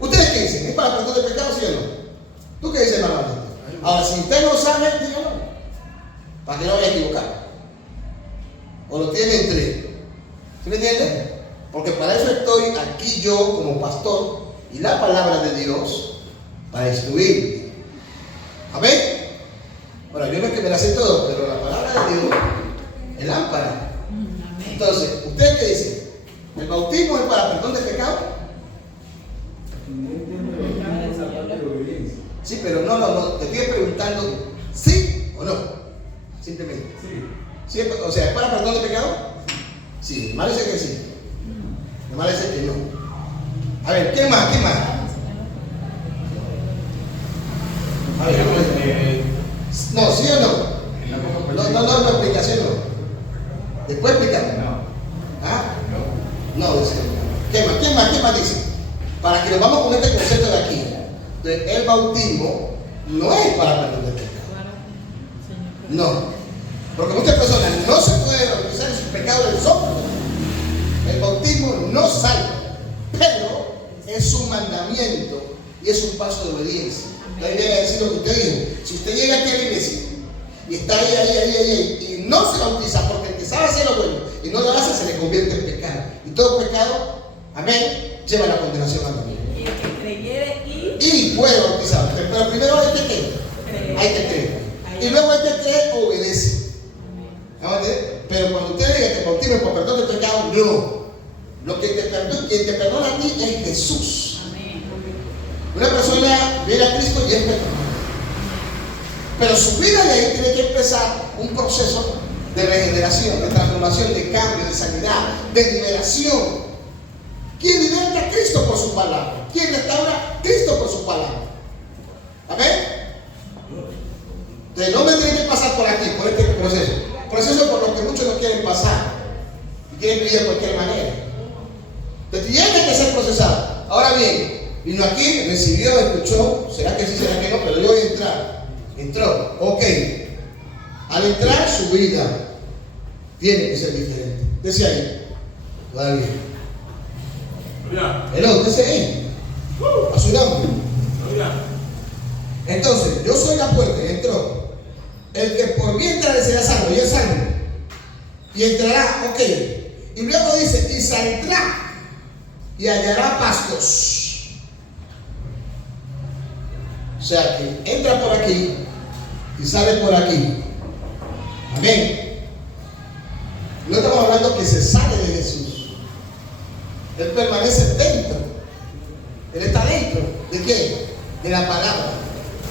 ¿Ustedes qué dicen? ¿Es para perdón de pecados, sí o no? ¿Tú qué dices, hermano? Ahora, si usted no sabe, dígalo, para que no vaya a equivocar. O lo tiene entre. ¿Sí me entienden? Porque para eso estoy aquí yo como pastor y la palabra de Dios para instruir. ¿Amén? Bueno, yo no es que me la sé todo, pero la palabra de Dios es lámpara. Entonces, ¿usted qué dice? ¿El bautismo es para perdón de pecado? Sí, pero no, te estoy preguntando ¿sí o no? Simplemente. Sí. O sea, ¿es para perdón de pecado? Sí, el mal dice que sí. El mal dice que no. A ver, ¿qué más? A ver, no, ¿sí o no? No, explicación no. Después explicar. ¿Ah? No, dice. ¿Qué más dice? Para que nos vamos con este concepto de aquí. El bautismo no es para perdón de pecado. No. Porque muchas personas no se pueden bautizar en sus pecados del soplo. El bautismo no salva, pero es un mandamiento y es un paso de obediencia. Ahí viene a decir lo que usted dijo. Si usted llega aquí a la iglesia y está ahí y no se bautiza porque el que sabe hacer lo bueno y no lo hace, se le convierte en pecado. Y todo pecado, amén, lleva a la condenación a también. Y el que creyere Y puede bautizar, pero primero hay que creer. Hay que creer. Y luego hay que creer, obedece. Pero cuando usted diga que bautismo por perdón de pecado, no. Lo que quien te perdona a ti es Jesús. Amén. Una persona viene a Cristo y es perdonada. Pero su vida de ahí tiene que empezar un proceso de regeneración, de transformación, de cambio, de sanidad, de liberación. ¿Quién liberta a Cristo por su palabra? ¿Quién restaura a Cristo por su palabra? Amén. Entonces no me tiene que pasar por aquí, por este proceso. Proceso por lo que muchos no quieren pasar y quieren vivir de cualquier manera. Entonces tiene que ser procesado. Ahora bien, vino aquí, recibió, escuchó, será que sí, será que no, pero yo voy a entrar. Entró, ok. Al entrar, su vida tiene que ser diferente. Desde ahí, todavía. Hello, desde ahí. A su nombre. Entonces, yo soy la puerta, entró. El que por mí entrará será salvo, y es salvo. Y entrará, ok. Y luego dice, y saldrá y hallará pastos. O sea que entra por aquí y sale por aquí. Amén. No estamos hablando que se sale de Jesús. Él permanece dentro. Él está dentro. ¿De qué? De la palabra.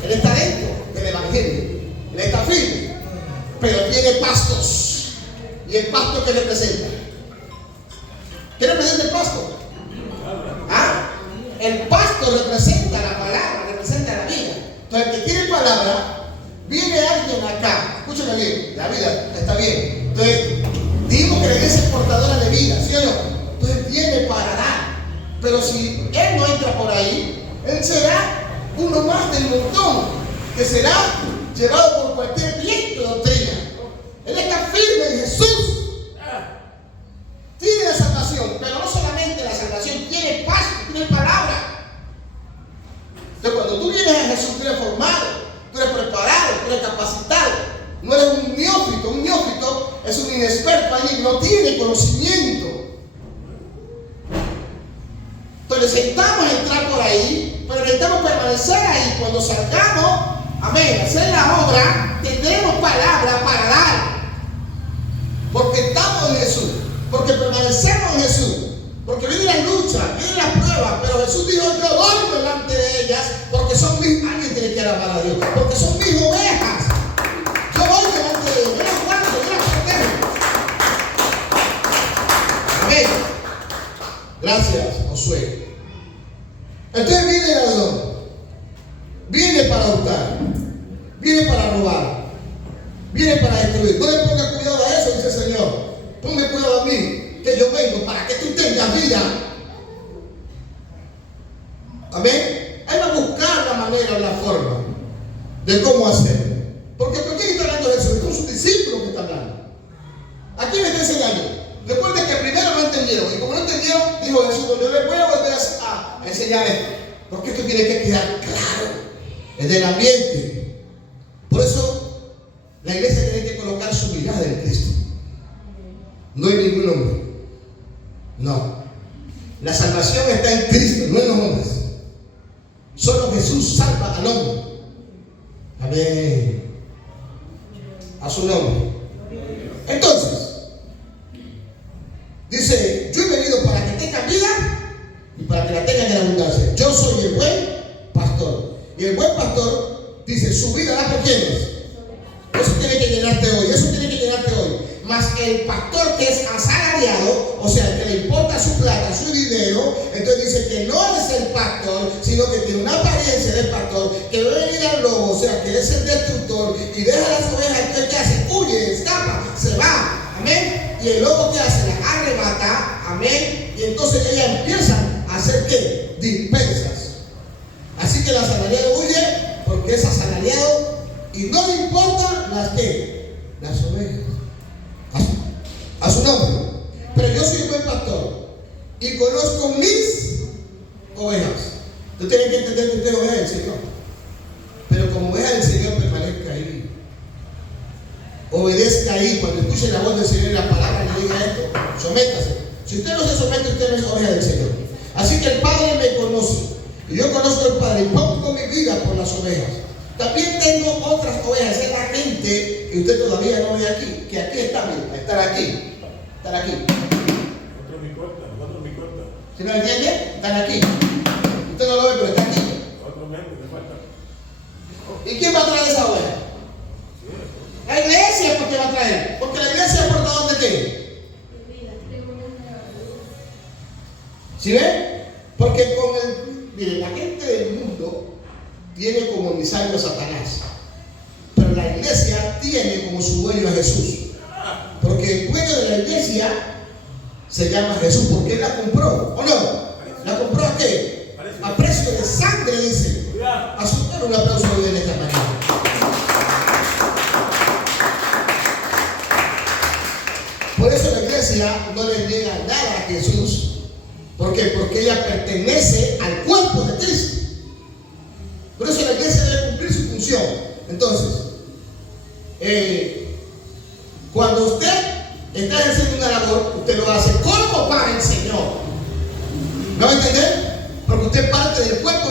Él está dentro del evangelio. Él está firme. Pero tiene pastos. ¿Y el pasto qué representa? ¿Qué representa el pasto? ¿Ah? El pasto representa la palabra, representa la vida. Entonces el que tiene palabra, viene alguien acá. Escúchame bien, la vida está bien. Entonces, digo que la iglesia es portadora de vida, ¿sí o no? Entonces viene para dar. Pero si él no entra por ahí, él será uno más del montón, que será llevado por cualquier viento de doctrina. Él está firme en Jesús. Tiene la salvación, pero no solamente la salvación, tiene paz, tiene palabra. Entonces cuando tú vienes a Jesús, tú eres formado, tú eres preparado, tú eres capacitado. No eres un neófito es un inexperto allí, no tiene conocimiento. Entonces necesitamos entrar por ahí, pero necesitamos permanecer ahí. Cuando salgamos, amén, hacer la obra, tendremos palabra para dar. Porque estamos en Jesús, porque permanecemos en Jesús, porque viene la lucha, viene la prueba, pero Jesús dijo, yo voy delante de ellas, porque son mis, alguien tiene que alabar a Dios, porque son mis ovejas. Yo voy delante de ellos, yo las guardo, yo las protejo. Amén. Gracias, Josué. Entonces viene el ladrón, viene para hurtar, viene para robar, viene para destruir. No le pongas cuidado a eso, dice el Señor. Ponme cuidado a mí, que yo vengo para que tú tengas vida. Amén. Hay que buscar la manera, la forma de cómo hacerlo. Porque ¿por qué está hablando de eso? Es con sus discípulos que está hablando. Aquí me está enseñando. Después de que primero no entendieron, y como no entendieron, dijo Jesús, yo les voy a volver a enseñar esto. Porque esto tiene que quedar claro. Es del ambiente. Por eso la iglesia tiene que colocar su mirada en Cristo. No hay ningún hombre. No. La salvación está en Cristo, no en los hombres. Solo Jesús salva al hombre. Amén. A su nombre. Entonces, dice, yo he venido para que tengan vida y para que la tengan en abundancia. Yo soy el buen pastor. Y el buen pastor dice, su vida da por quienes. Eso tiene que llenarte hoy. Eso tiene que llenarte hoy. Mas el pastor que es asalariado, o sea, que le importa su plata, su dinero, entonces dice que no es el pastor, sino que tiene una apariencia del pastor, que ve venir al lobo, o sea, que es el destructor, y deja las ovejas. Entonces, ¿qué hace? Huye, escapa, se va. Amén. Y el lobo, ¿qué hace? Las arrebata. Amén. Y entonces ellas empiezan a hacer ¿qué? Dispersas. Así que el asalariado huye porque es asalariado y no le importa las que, las ovejas. A su nombre. Pero yo soy un buen pastor y conozco mis ovejas. Tú tienes que entender que usted es oveja del Señor. Pero como oveja del Señor, permanezca ahí. Obedezca ahí. Cuando escuche la voz del Señor y la palabra le diga esto, sométase. Si usted no se somete, usted no es oveja del Señor. Así que el Padre me conoce. Y yo conozco al Padre y pongo mi vida por las ovejas. También tengo otras ovejas. Es la gente que usted todavía no ve aquí. Que aquí está, mira, estar aquí. Están aquí. Otro mi corta, otro mi corta. ¿Sí me entiende? Están aquí. Usted no lo ve, pero está aquí. Otro mente que falta. ¿Y quién va a traer esa oveja? La iglesia, ¿por qué va a traer? Porque la iglesia es portador de qué. ¿Sí ven? Porque con el. Mire, la gente del mundo tiene como emisario a Satanás. Pero la iglesia tiene como su dueño a Jesús. Porque el dueño de la iglesia se llama Jesús, porque él la compró, ¿o no? ¿La compró a qué? A precio de sangre, dice. A su padre un aplauso de esta manera. Por eso la iglesia no le niega nada a Jesús. ¿Por qué? Porque ella pertenece al cuerpo de Cristo. Por eso la iglesia debe cumplir su función. Entonces, cuando usted está ejerciendo una labor, usted lo hace como para el Señor. ¿Me va a entender? Porque usted es parte del cuerpo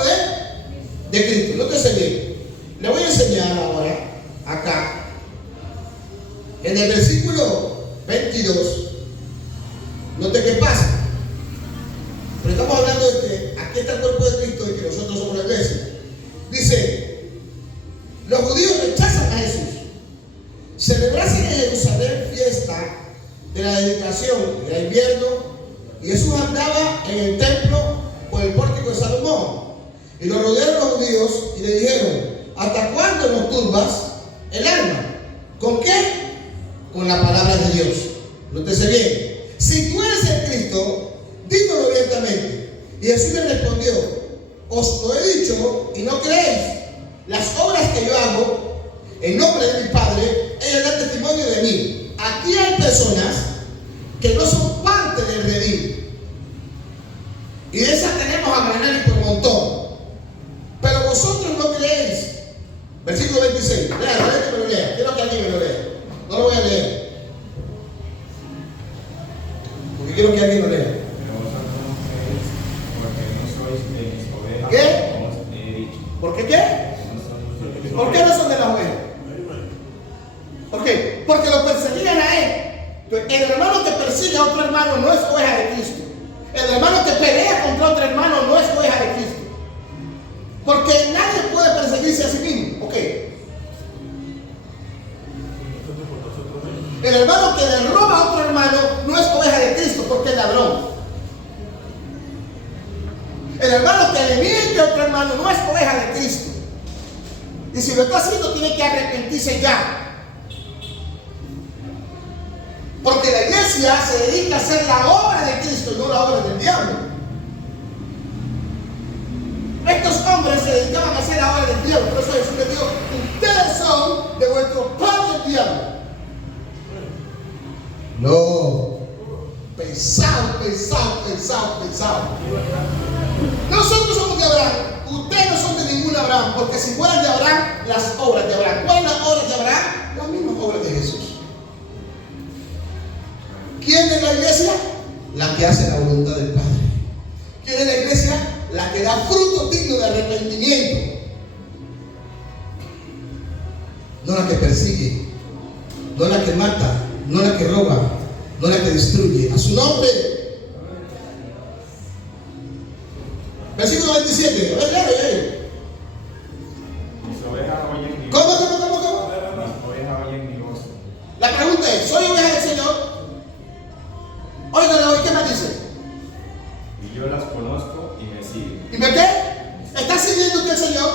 de Cristo. Nótese bien. Le voy a enseñar ahora, acá, en el versículo 22. Note qué pasa. Pero estamos hablando de que aquí está el cuerpo de Cristo y que nosotros somos la iglesia. Dice, los judíos rechazan a Jesús. Celebrasen en Jerusalén fiesta de la dedicación, era invierno, y Jesús andaba en el templo por el pórtico de Salomón. Y lo rodearon los judíos y le dijeron, ¿hasta cuándo nos turbas el alma? ¿Con qué? Con la palabra de Dios. Nótese bien. Si tú eres el Cristo, dígalo abiertamente. Y Jesús le respondió, os lo he dicho y no creéis. Las obras que yo hago en nombre de mi Padre, ellas dan testimonio de mí. Aquí hay personas que no son parte del redil. Y de esas tenemos a granel y por montón. Pero vosotros no creéis. Versículo 26. Lea, que me lo lea. Quiero que alguien me lo lea. No lo voy a leer. Porque quiero que alguien lo lea. Pero vosotros no creéis porque no sois de mis ovejas. ¿Qué? Como os he dicho. ¿Por qué qué? ¿Por qué no son de las ovejas? ¿Por qué? Porque lo perseguían a él. El hermano que persigue a otro hermano no es oveja de Cristo. El hermano que pelea contra otro hermano no es oveja de Cristo. Porque nadie puede perseguirse a sí mismo. ¿Ok? El hermano que le roba a otro hermano no es oveja de Cristo porque es ladrón. El hermano que le miente a otro hermano no es oveja de Cristo. Y si lo está haciendo, tiene que arrepentirse ya. Porque la iglesia se dedica a hacer la obra de Cristo y no la obra del diablo. Estos hombres se dedicaban a hacer la obra del diablo. Por eso Jesús les dijo, ustedes son de vuestro padre el diablo. No. Pesado. Nosotros somos de Abraham. Ustedes no son de ningún Abraham. Porque si fueran de Abraham, las obras de Abraham. ¿Cuáles las obras de Abraham? Las mismas obras de Jesús. ¿Quién es la iglesia? La que hace la voluntad del Padre. ¿Quién es la iglesia? La que da fruto digno de arrepentimiento. No la que persigue, no la que mata, no la que roba, no la que destruye. A su nombre. Versículo 27. A ver, léelo. Mis ovejas oyen mi voz. ¿Cómo? Mis ovejas oyen mi voz. La pregunta es, ¿soy oveja del Señor? Óigalo, ¿y qué me dice? Y yo las conozco y me siguen. ¿Y me qué? ¿Está siguiendo usted al Señor?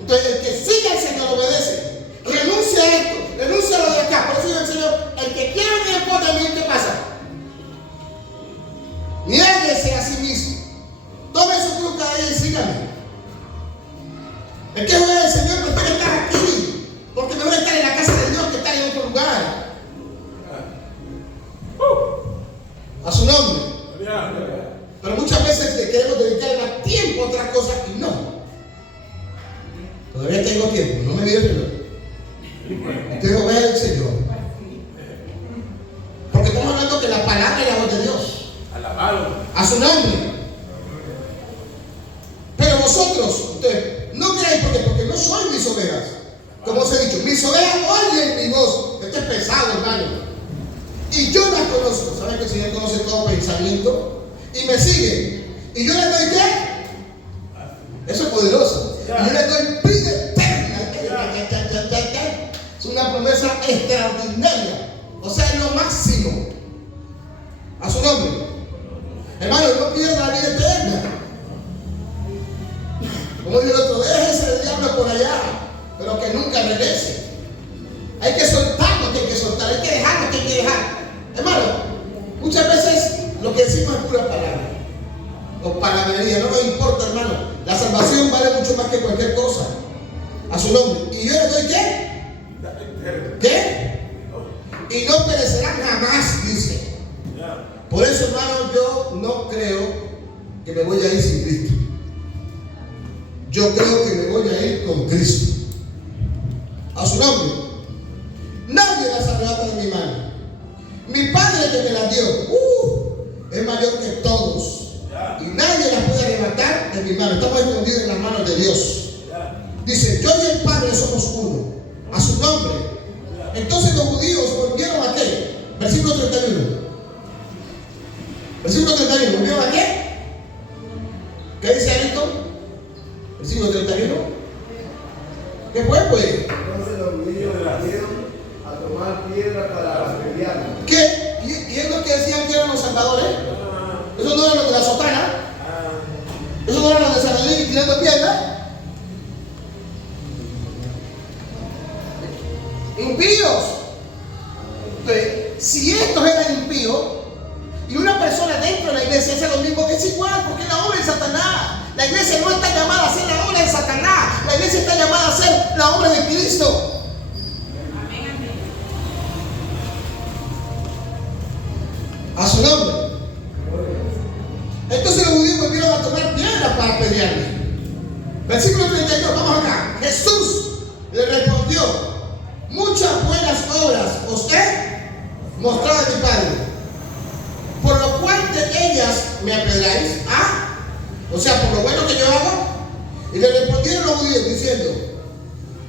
Entonces, el que sigue al Señor obedece. Renuncia a esto, renuncia a lo de acá. Por eso dice el Señor, el que quiere venir después de mí, ¿qué pasa? Niéguese a sí mismo. Tome su cruz cada día y sígame. no me mire el reloj. Usted obedece al Señor. Porque estamos hablando que la palabra es la voz de Dios. Alabado. A su nombre. Pero vosotros, ustedes, no creáis porque no soy mis ovejas. Como os he dicho, mis ovejas oyen mi voz. Esto es pesado, hermano. Y yo las conozco. ¿Saben que el Señor conoce todo pensamiento? Y me siguen. Y yo les doy ¿qué? Eso es poderoso. Y yo les doy vida eterna. Es una promesa extraordinaria. O sea, es lo máximo. A su nombre. Hermano, no pierda la vida eterna. Como dijo el otro, déjese el diablo por allá, pero que nunca regrese. Hay que soltar lo que hay que soltar, hay que dejar lo que hay que dejar. Hermano, muchas veces lo que decimos es pura palabra o palabrería, no nos importa, hermano. La salvación vale mucho más que cualquier cosa. A su nombre. ¿Y yo le doy qué? ¿Qué? Y no perecerán jamás, dice. Por eso, hermano, yo no creo que me voy a ir sin Cristo. Yo creo que me voy a ir con Cristo. A su nombre. Nadie las arrebata de mi mano. Mi Padre que me las dio es mayor que todos. Y nadie las puede arrebatar de mi mano. Estamos escondidos en las manos de Dios. Dice, yo y el Padre somos uno. A su nombre. Entonces los judíos volvieron a qué? Versículo 31. Versículo 31. ¿Volvieron a qué? ¿Qué dice Ayrton? Versículo 31. ¿Qué fue, pues? Entonces los judíos volvieron a tomar piedra para apedrearlo. ¿Qué? ¿Y es lo que decían que eran los salvadores? ¿Esos no eran los de la sotana? ¿Esos no eran los de San Luis tirando piedra? Impíos. Entonces, si estos eran impíos y una persona dentro de la iglesia hace lo mismo, es igual, porque es la obra de Satanás. La iglesia no está llamada a ser la obra de Satanás. La iglesia está llamada a ser la obra de Cristo. A su nombre. Entonces los judíos volvieron a tomar piedras para apedrearle. Versículo 32, vamos acá. Jesús le respondió: muchas buenas obras os he mostrado a mi Padre, por lo cual de ellas me apedreáis. O sea, por lo bueno que yo hago. Y le respondieron los judíos diciendo: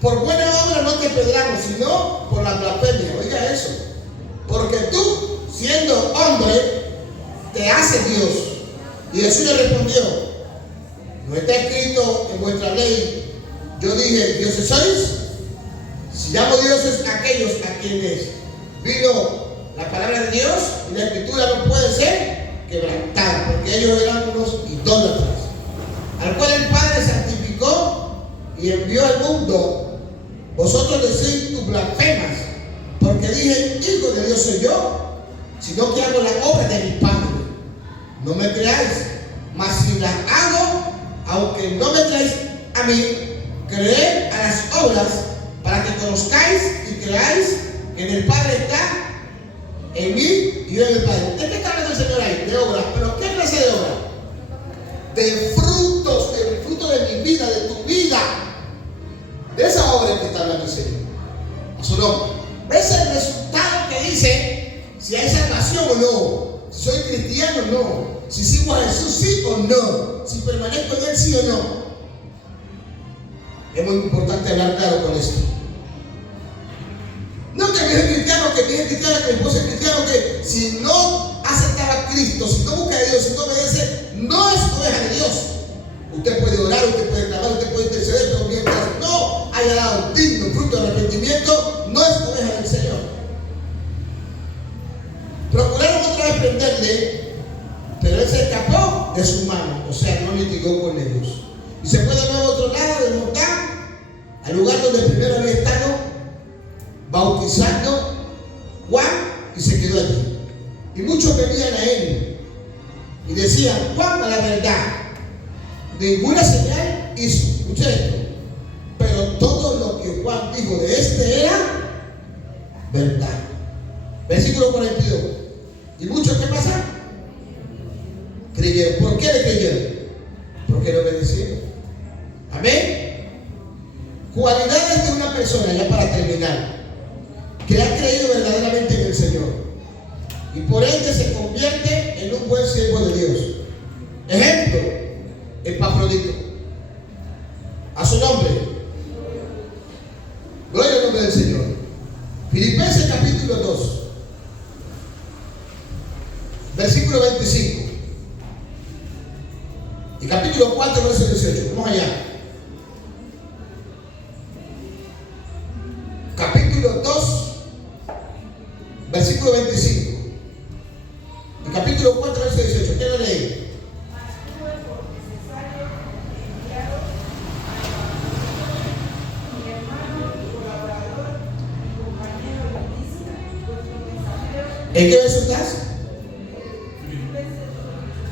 por buena obra no te apedreamos, sino por la blasfemia. Oiga eso. Porque tú, siendo hombre, te haces Dios. Y Jesús le respondió: no está escrito en vuestra ley, yo dije, dioses sois. Si llamo dioses a aquellos a quienes vino la palabra de Dios, y la escritura no puede ser quebrantada, porque ellos eran unos idólatras, al cual el Padre santificó y envió al mundo. Vosotros decís tus blasfemas, porque dije, hijo de Dios soy yo, sino que hago la obra de mi Padre. No me creáis, mas si las hago, aunque no me creáis a mí, creed a las obras, para que conozcáis y creáis que en el Padre está, en mí y yo en el Padre. ¿De qué está hablando el Señor ahí? De obras. ¿Pero qué clase de obra? De frutos, del fruto de mi vida, de tu vida. De esa obra que está hablando el Señor. A su nombre. ¿Ves el resultado que dice si hay salvación o no? Si soy cristiano o no. Si sigo a Jesús sí o no. Si permanezco en él sí o no. Es muy importante hablar claro con esto. No que mi hijo es cristiano, que mi hija es cristiana, que mi esposa es cristiano, que si no acepta a Cristo, si no busca a Dios, si no obedece, no es oveja de Dios. Usted puede orar, usted puede clamar, usted puede interceder, pero mientras no haya dado un digno fruto de arrepentimiento, no es oveja del Señor. Procuraron otra vez prenderle, pero él se escapó de su mano, o sea, no litigó con ellos. Y se fue de nuevo a otro lado del Jordán, al lugar donde primero había estado bautizando Juan, y se quedó allí. Y muchos venían a él y decían: Juan, a la verdad, ninguna señal hizo. Escucha esto. Pero todo lo que Juan dijo de este era verdad. Versículo 42. ¿Y muchos qué pasa? Creyeron. ¿Por qué le creyeron? Porque le obedecieron. Amén. Cualidades de persona, ya para terminar, que ha creído verdaderamente en el Señor y por ende se convierte en un buen siervo de Dios. Ejemplo, Epafrodito. A su nombre. Gloria al nombre del Señor. Filipenses capítulo 2, versículo 25. Y capítulo 4, verso 18. Vamos allá. Capítulo 2, versículo 25. Y capítulo 4, verso 18. ¿Qué lo leí? ¿En qué verso estás?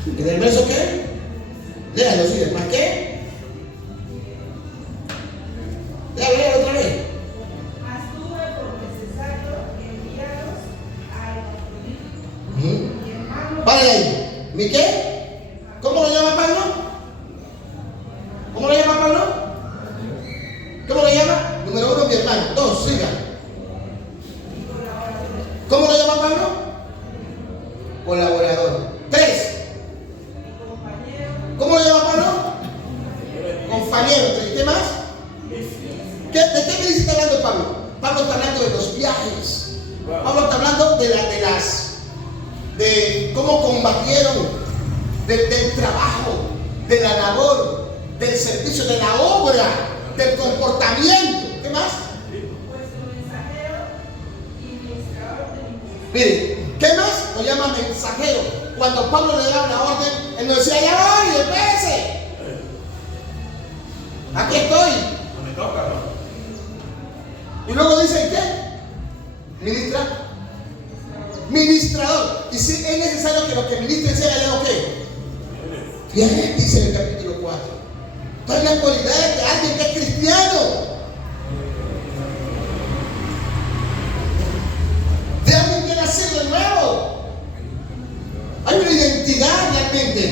¿En el verso qué? Léalo, sí, ¿más qué? Léalo otra vez. Mas tuve por necesario enviaros a Epafrodito, mi hermano. Vale ahí. ¿Mi qué? ¿Cómo lo llama Pablo? ¿Cómo lo llama Pablo? ¿Cómo lo llama? Número 1, mi hermano. 2, siga. ¿Cómo lo llama Pablo? Colaborador. 3. ¿Cómo lo llama Pablo? Compañero. ¿Qué más? ¿De qué me está hablando Pablo? Pablo está hablando de los viajes. Pablo está hablando de cómo combatieron, del trabajo, de la labor, del servicio, de la obra, del comportamiento. ¿Qué más? Mire, ¿qué más? Lo llama mensajero. Cuando Pablo le daba la orden, él no decía, ya voy, espérese. Aquí estoy. No me toca, ¿no? Y luego dice, ¿qué? Ministrador. Y si es necesario que lo que ministren sea ya, ¿qué? Bien, dice en el capítulo 4. Todas las cualidades de alguien que es cristiano. De alguien que nació de nuevo. Hay una identidad realmente.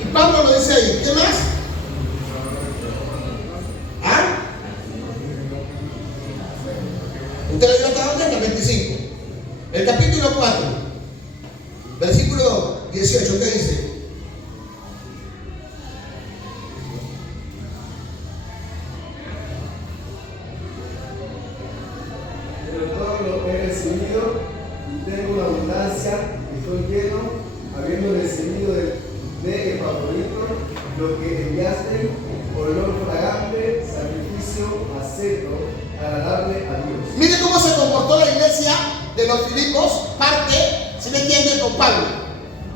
Y Pablo lo dice ahí. ¿Qué más? ¿Ah? Usted lo dio hasta dónde? Hasta el 25. El capítulo 4, versículo 18, ¿qué dice? Pero todo lo he recibido y tengo una abundancia, estoy lleno, habiendo recibido de Epafrodito lo que enviaste, olor fragante, sacrificio acepto, agradable a Dios. Mire cómo se comportó la iglesia de los Filipos, parte, si me entienden, con Pablo.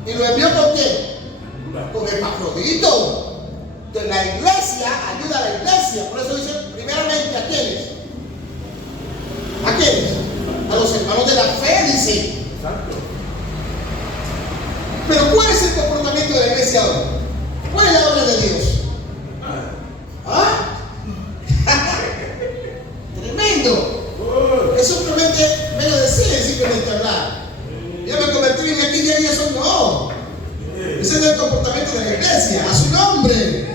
¿Y lo envió con quién? Con Epafrodito. Entonces la iglesia ayuda a la iglesia. Por eso dice, primeramente, ¿a quiénes? ¿A quiénes? A los hermanos de la fe, dice. Pero ¿cuál es el comportamiento de la iglesia ahora? ¿Cuál es la obra de Dios? ¿Ah? Tremendo. Es simplemente, me lo deciden simplemente hablar. Yo me convertí en aquí y eso no. Ese es el comportamiento de la iglesia, a su nombre.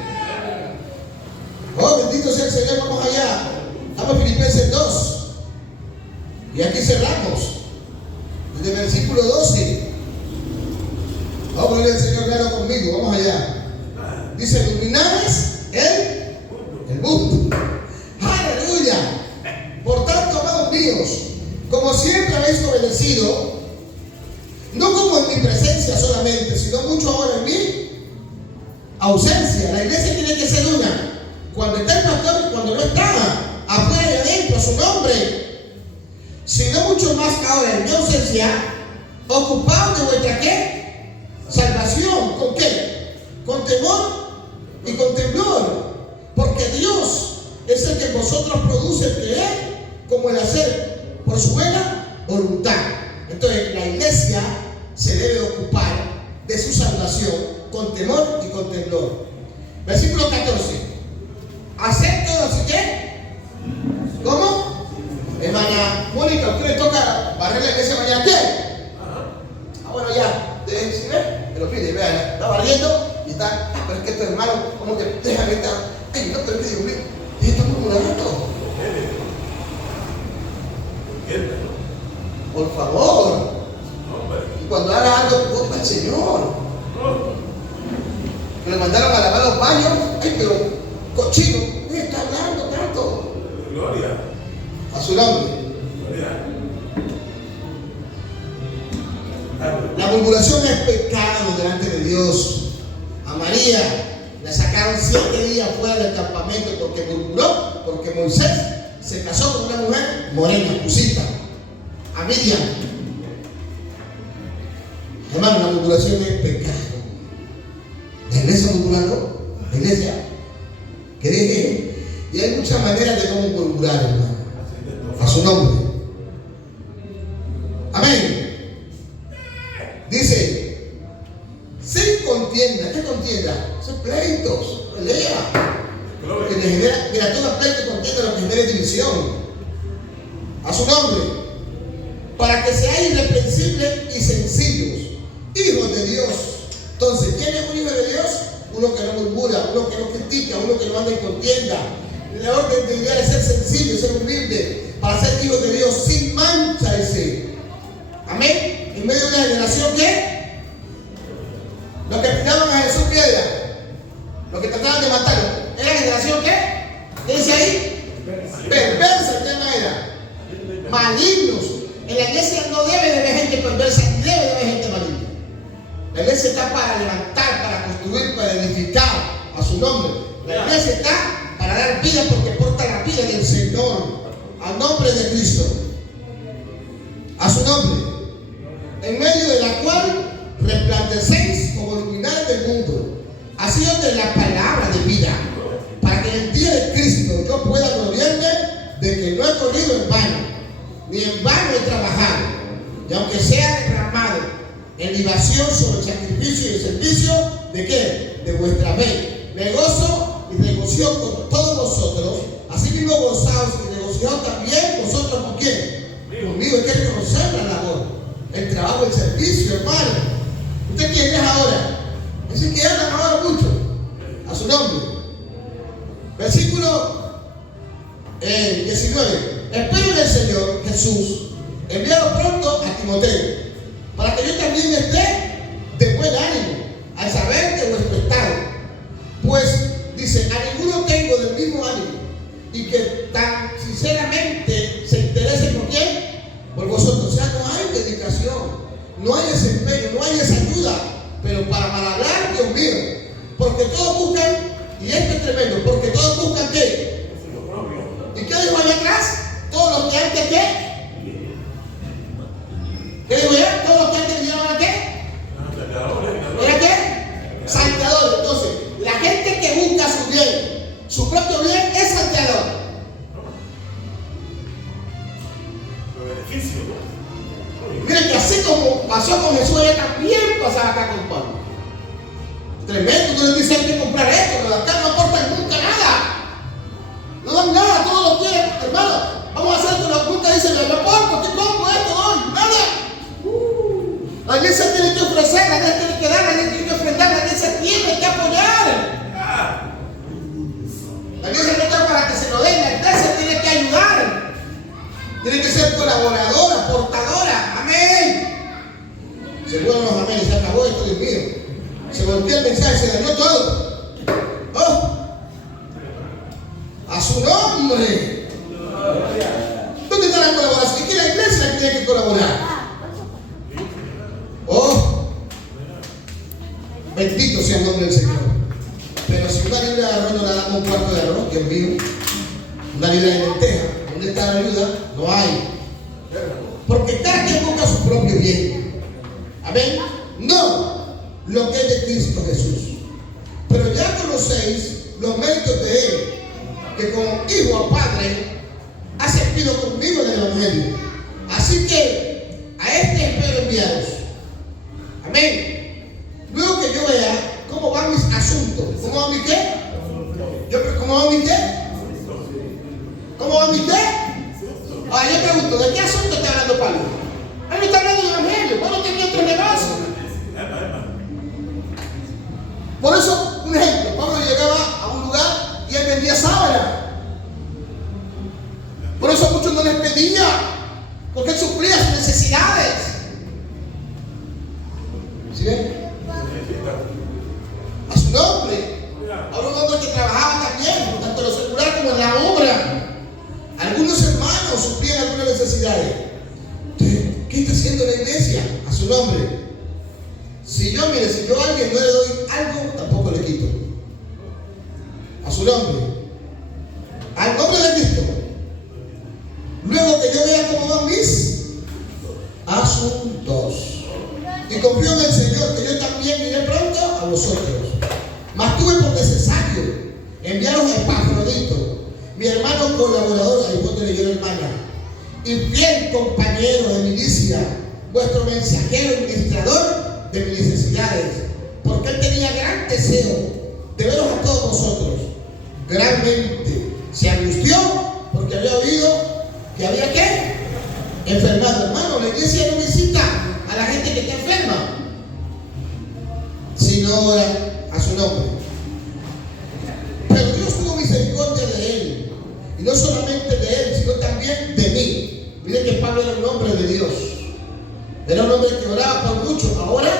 Oh, bendito sea el Señor, vamos allá. Vamos a Filipenses 2. Y aquí cerramos. Desde el versículo 12. Vamos a ver el Señor, claro conmigo, vamos allá. Dice, iluminares el mundo. Aleluya. Por tanto, amados míos, como siempre habéis obedecido, no como en mi presencia solamente, sino mucho ahora en mi ausencia. La iglesia tiene que ser una. Cuando está el pastor y cuando no está, afuera y adentro, a su nombre. Sino mucho más ahora en mi ausencia, ocupados de vuestra ¿qué? Salvación. ¿Con qué? Con temor y con temblor. Porque Dios es el que en vosotros produce el querer como el hacer por su buena voluntad. Entonces la iglesia se debe ocupar de su salvación con temor y con temblor. Versículo 14. Hacer todo así que. ¿Cómo? Hermana Mónica, ¿a usted le toca barrer la iglesia mañana? ¿Qué? Ah, bueno, ya. ¿Sí ve? Me lo pide, vean, está barriendo y está. Pero es que este hermano, como que déjame estar. Ay, no, pero es que digo, esto es como un rato. Por favor. Hombre. Y cuando hagas algo, culpa al Señor. Me mandaron a lavar los baños. Ay, pero cochino, ¿qué está hablando tanto? Gloria. A su nombre. Gloria. La murmuración es pecado delante de Dios. A María la sacaron 7 días fuera del campamento porque murmuró, porque Moisés se casó con una mujer morena, cusita, a Miriam. Hermano, la murmuración es pecado. La iglesia murmurando, la iglesia que deje. Y hay muchas maneras de cómo murmurar, hermano. A su nombre. Amén. Dice, sin contienda. ¿Qué contienda? Son pleitos, pelea. Que le genera, mira, todo pleito y contienda lo que genera es división. A su nombre. Para que seáis irreprensibles y sencillos, hijos de Dios. Entonces, ¿quién es un hijo de Dios? Uno que no murmura, uno que no critica, uno que no anda en contienda. La orden debería de ser sencillo, ser humilde, para ser hijos de Dios sin mancha ese. Amén. En medio de una generación que los que tiraban a Jesús piedra, los que trataban de matarlo, ¿era generación qué? ¿Qué dice ahí? Perversa. ¿Qué tema era? Malignos. En la iglesia no debe de haber gente perversa, ni debe de haber gente maligna. La iglesia está para levantar, para construir, para edificar a su nombre. La iglesia está para dar vida porque porta la vida del Señor, al nombre de Cristo, a su nombre, en medio de la cual resplandecéis como luminares del mundo, así de la palabra de vida, para que en el día de Cristo yo pueda gloriarme de que no he corrido en vano, ni en vano he trabajado, y aunque sea derramado en libación sobre el sacrificio y el servicio de ¿qué? De vuestra fe, me gozo y regocijo con todos vosotros, así mismo gozaos y regocijaos también vosotros con quién, conmigo. Hay que reconocer la labor, el trabajo, el servicio, hermano. ¿Usted quién es ahora? Ese que hablan ahora mucho, a su nombre. Versículo 19. Espero en el Señor Jesús, enviado pronto a Timoteo, para que yo también esté de buen ánimo al saber de vuestro estado. Pues, dice, a ninguno tengo del mismo ánimo, y que tan sinceramente se interese por quién, por vosotros. O sea, no hay dedicación, no hay desempeño, no hay esa ayuda, pero para mal hablar, Dios mío, porque todos buscan, y esto es tremendo, porque todos buscan ¿qué? ¿Y qué dijo allá atrás? Todos los que antes ¿qué? ¿Qué dijo ya? Todos los que antes vinieron a qué? ¿Era qué? Salteadores. Entonces, la gente que busca su bien, su propio bien, es salteador. Miren que así como pasó con Jesús, ella también pasaba acá con Pablo. Tremendo, tú le dices hay que comprar esto, pero acá no aportan nunca nada. No dan nada, todos lo quieren, hermano. Vamos a hacer esto, la punta dice, yo aporto, ¿qué compro esto hoy? Nada. La iglesia tiene que ofrecer, la iglesia tiene que dar, la iglesia tiene que ofrendar, la iglesia tiene que apoyar. La iglesia no está para que se lo den, la iglesia tiene que ayudar. Tiene que ser colaboradora, portadora. Amén. Se fueron los amén, se acabó esto, Dios mío. Se volteó el mensaje, se dañó todo. Oh. A su nombre. ¿Dónde está la colaboración? Aquí la iglesia tiene que colaborar. Oh. Bendito sea el nombre del Señor. Pero si una libra de arroz no le damos un cuarto de arroz, Dios mío, una libra de lenteja, ¿dónde está la ayuda? No hay. Porque cada quien busca su propio bien. Amén. No lo que es de Cristo Jesús. Pero ya conocéis los méritos de Él, que como hijo a padre ha servido conmigo en el Evangelio. Así que a este espero enviaros. Amén. Luego que yo vea cómo van mis asuntos. ¿Cómo va mi qué? ¿Cómo va mi qué? ¿Cómo va mi qué? Ahora yo pregunto, ¿de qué asunto está hablando Pablo? Él no está hablando del Evangelio. Bueno, tenía otro negocio. Por eso, un ejemplo, Pablo llegaba a un lugar y él vendía sábana. Por eso a muchos no les pedía. porque Él suplía sus necesidades. ¿Sí ven? A su nombre. Ahora un hombre que trabajaba también, tanto en lo secular como en la obra. Algunos hermanos suplían algunas necesidades. ¿Qué está haciendo la iglesia? A su nombre. Si yo a alguien no le doy algo, tampoco le quito. A su nombre. Al nombre de Cristo. Luego que yo vea cómo van mis asuntos. Y confío en el Señor, que yo también iré pronto a vosotros. Mas tuve por necesario enviaros a Epafrodito, mi hermano colaborador, ahí vos te leyó la hermana, y fiel compañero de milicia, vuestro mensajero y ministrador de mis necesidades, porque él tenía gran deseo de veros a todos vosotros. Grandemente se angustió porque había oído que había ¿qué? Enfermado. Hermano, la iglesia no visita a la gente que está enferma, sino ora a su nombre. Pero Dios tuvo misericordia de él, y no solamente de él, sino también de mí. Miren que Pablo era un hombre de Dios, era un hombre que oraba por muchos. Ahora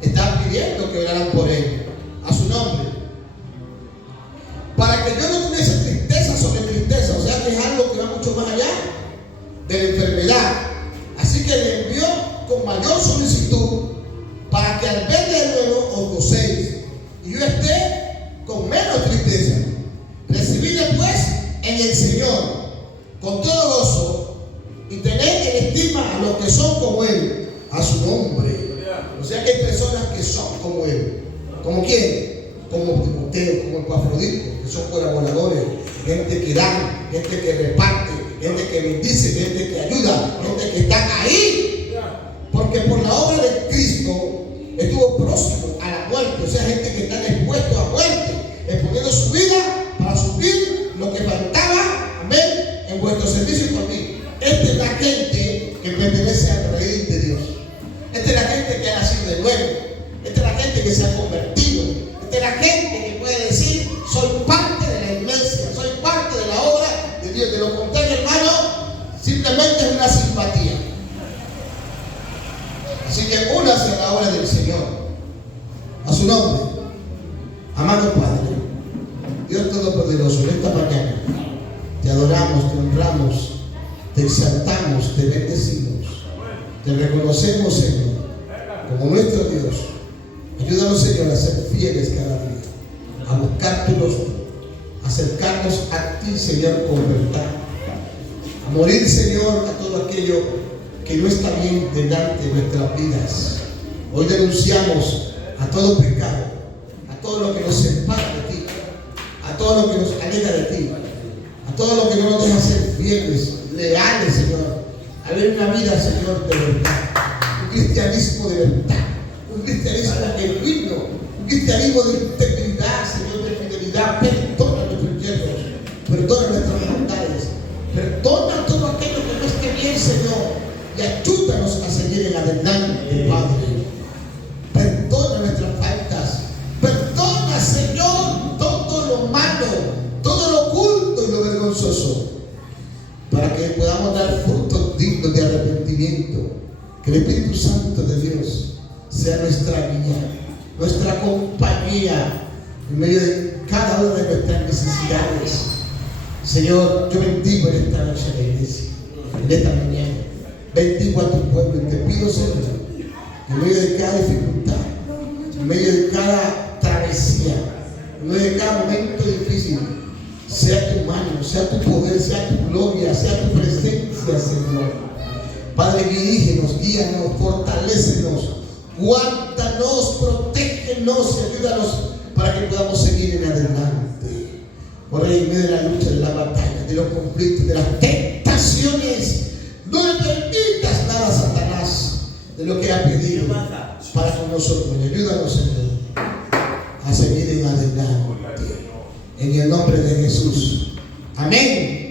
está pidiendo que oraran por él, a su nombre, para que yo no tuviese tristeza sobre tristeza. O sea que es algo que va mucho más allá de la enfermedad. Así que le envió con mayor solicitud, para que al verle de nuevo os gocéis y yo esté con menos tristeza. Recibidle pues en el Señor con todo gozo, y tened en estima a los que son como Él, a su nombre. O sea que hay personas que son como Él. ¿Como quién? Como Timoteo, como Epafrodito, que son colaboradores, gente que dan, gente que reparte, gente que bendice, gente que ayuda, gente que está ahí, porque por la obra de Cristo estuvo próximo a la muerte. O sea, gente que está dispuesto a muerte, exponiendo su vida para suplir lo que faltaba, amén, en vuestro servicio por mí. Esta es la gente que pertenece al reino de Dios. Esta es la gente que ha nacido de nuevo. Esta es la gente que se ha convertido. Esta es la gente que puede decir: soy parte de la iglesia, soy parte de la obra de Dios. De lo contrario, hermano, simplemente es una simpatía. Así que únase a la obra del Señor, a su nombre. Amado Padre, Dios Todopoderoso, en esta mañana te adoramos, te honramos, te exaltamos, te bendecimos, te reconocemos, Señor, como nuestro Dios. Ayúdanos, Señor, a ser fieles cada día, a buscar tu rostro, a acercarnos a ti, Señor, con verdad, a morir, Señor, a todo aquello que no está bien delante de nuestras vidas. Hoy denunciamos a todo pecado, a todo lo que nos separa de ti, a todo lo que nos aleja de ti, a todo lo que no nos deja ser fieles, leales, Señor, a ver una vida, Señor, de verdad, un cristianismo de verdad, un cristianismo genuino, un cristianismo de integridad, Señor, de fidelidad. Perdona nuestros yerros, perdona nuestras maldades, perdona todo aquello que no esté bien, Señor, y ayúdanos a seguir en adelante, Padre. Perdona nuestras faltas, perdona, Señor, todo lo malo, todo lo oculto y lo vergonzoso, para que podamos dar frutos dignos de arrepentimiento. Que el Espíritu Santo de Dios sea nuestra guía, nuestra compañía en medio de cada una de nuestras necesidades. Señor, yo bendigo en esta noche a la iglesia, en esta mañana. Bendigo a tu pueblo y te pido, Señor, en medio de cada dificultad, en medio de cada travesía, en medio de cada momento difícil, sea tu mano, sea tu poder, sea tu gloria, sea tu presencia, Señor. Padre, dirígenos, guíanos, fortalécenos, guárdanos, protégenos y ayúdanos para que podamos seguir en adelante. Por ahí, en medio de la lucha, de la batalla, de los conflictos, de las tentaciones, no le permitas nada a Satanás de lo que ha pedido para con nosotros. Y ayúdanos, Señor, a seguir en adelante. En el nombre de Jesús. Amén.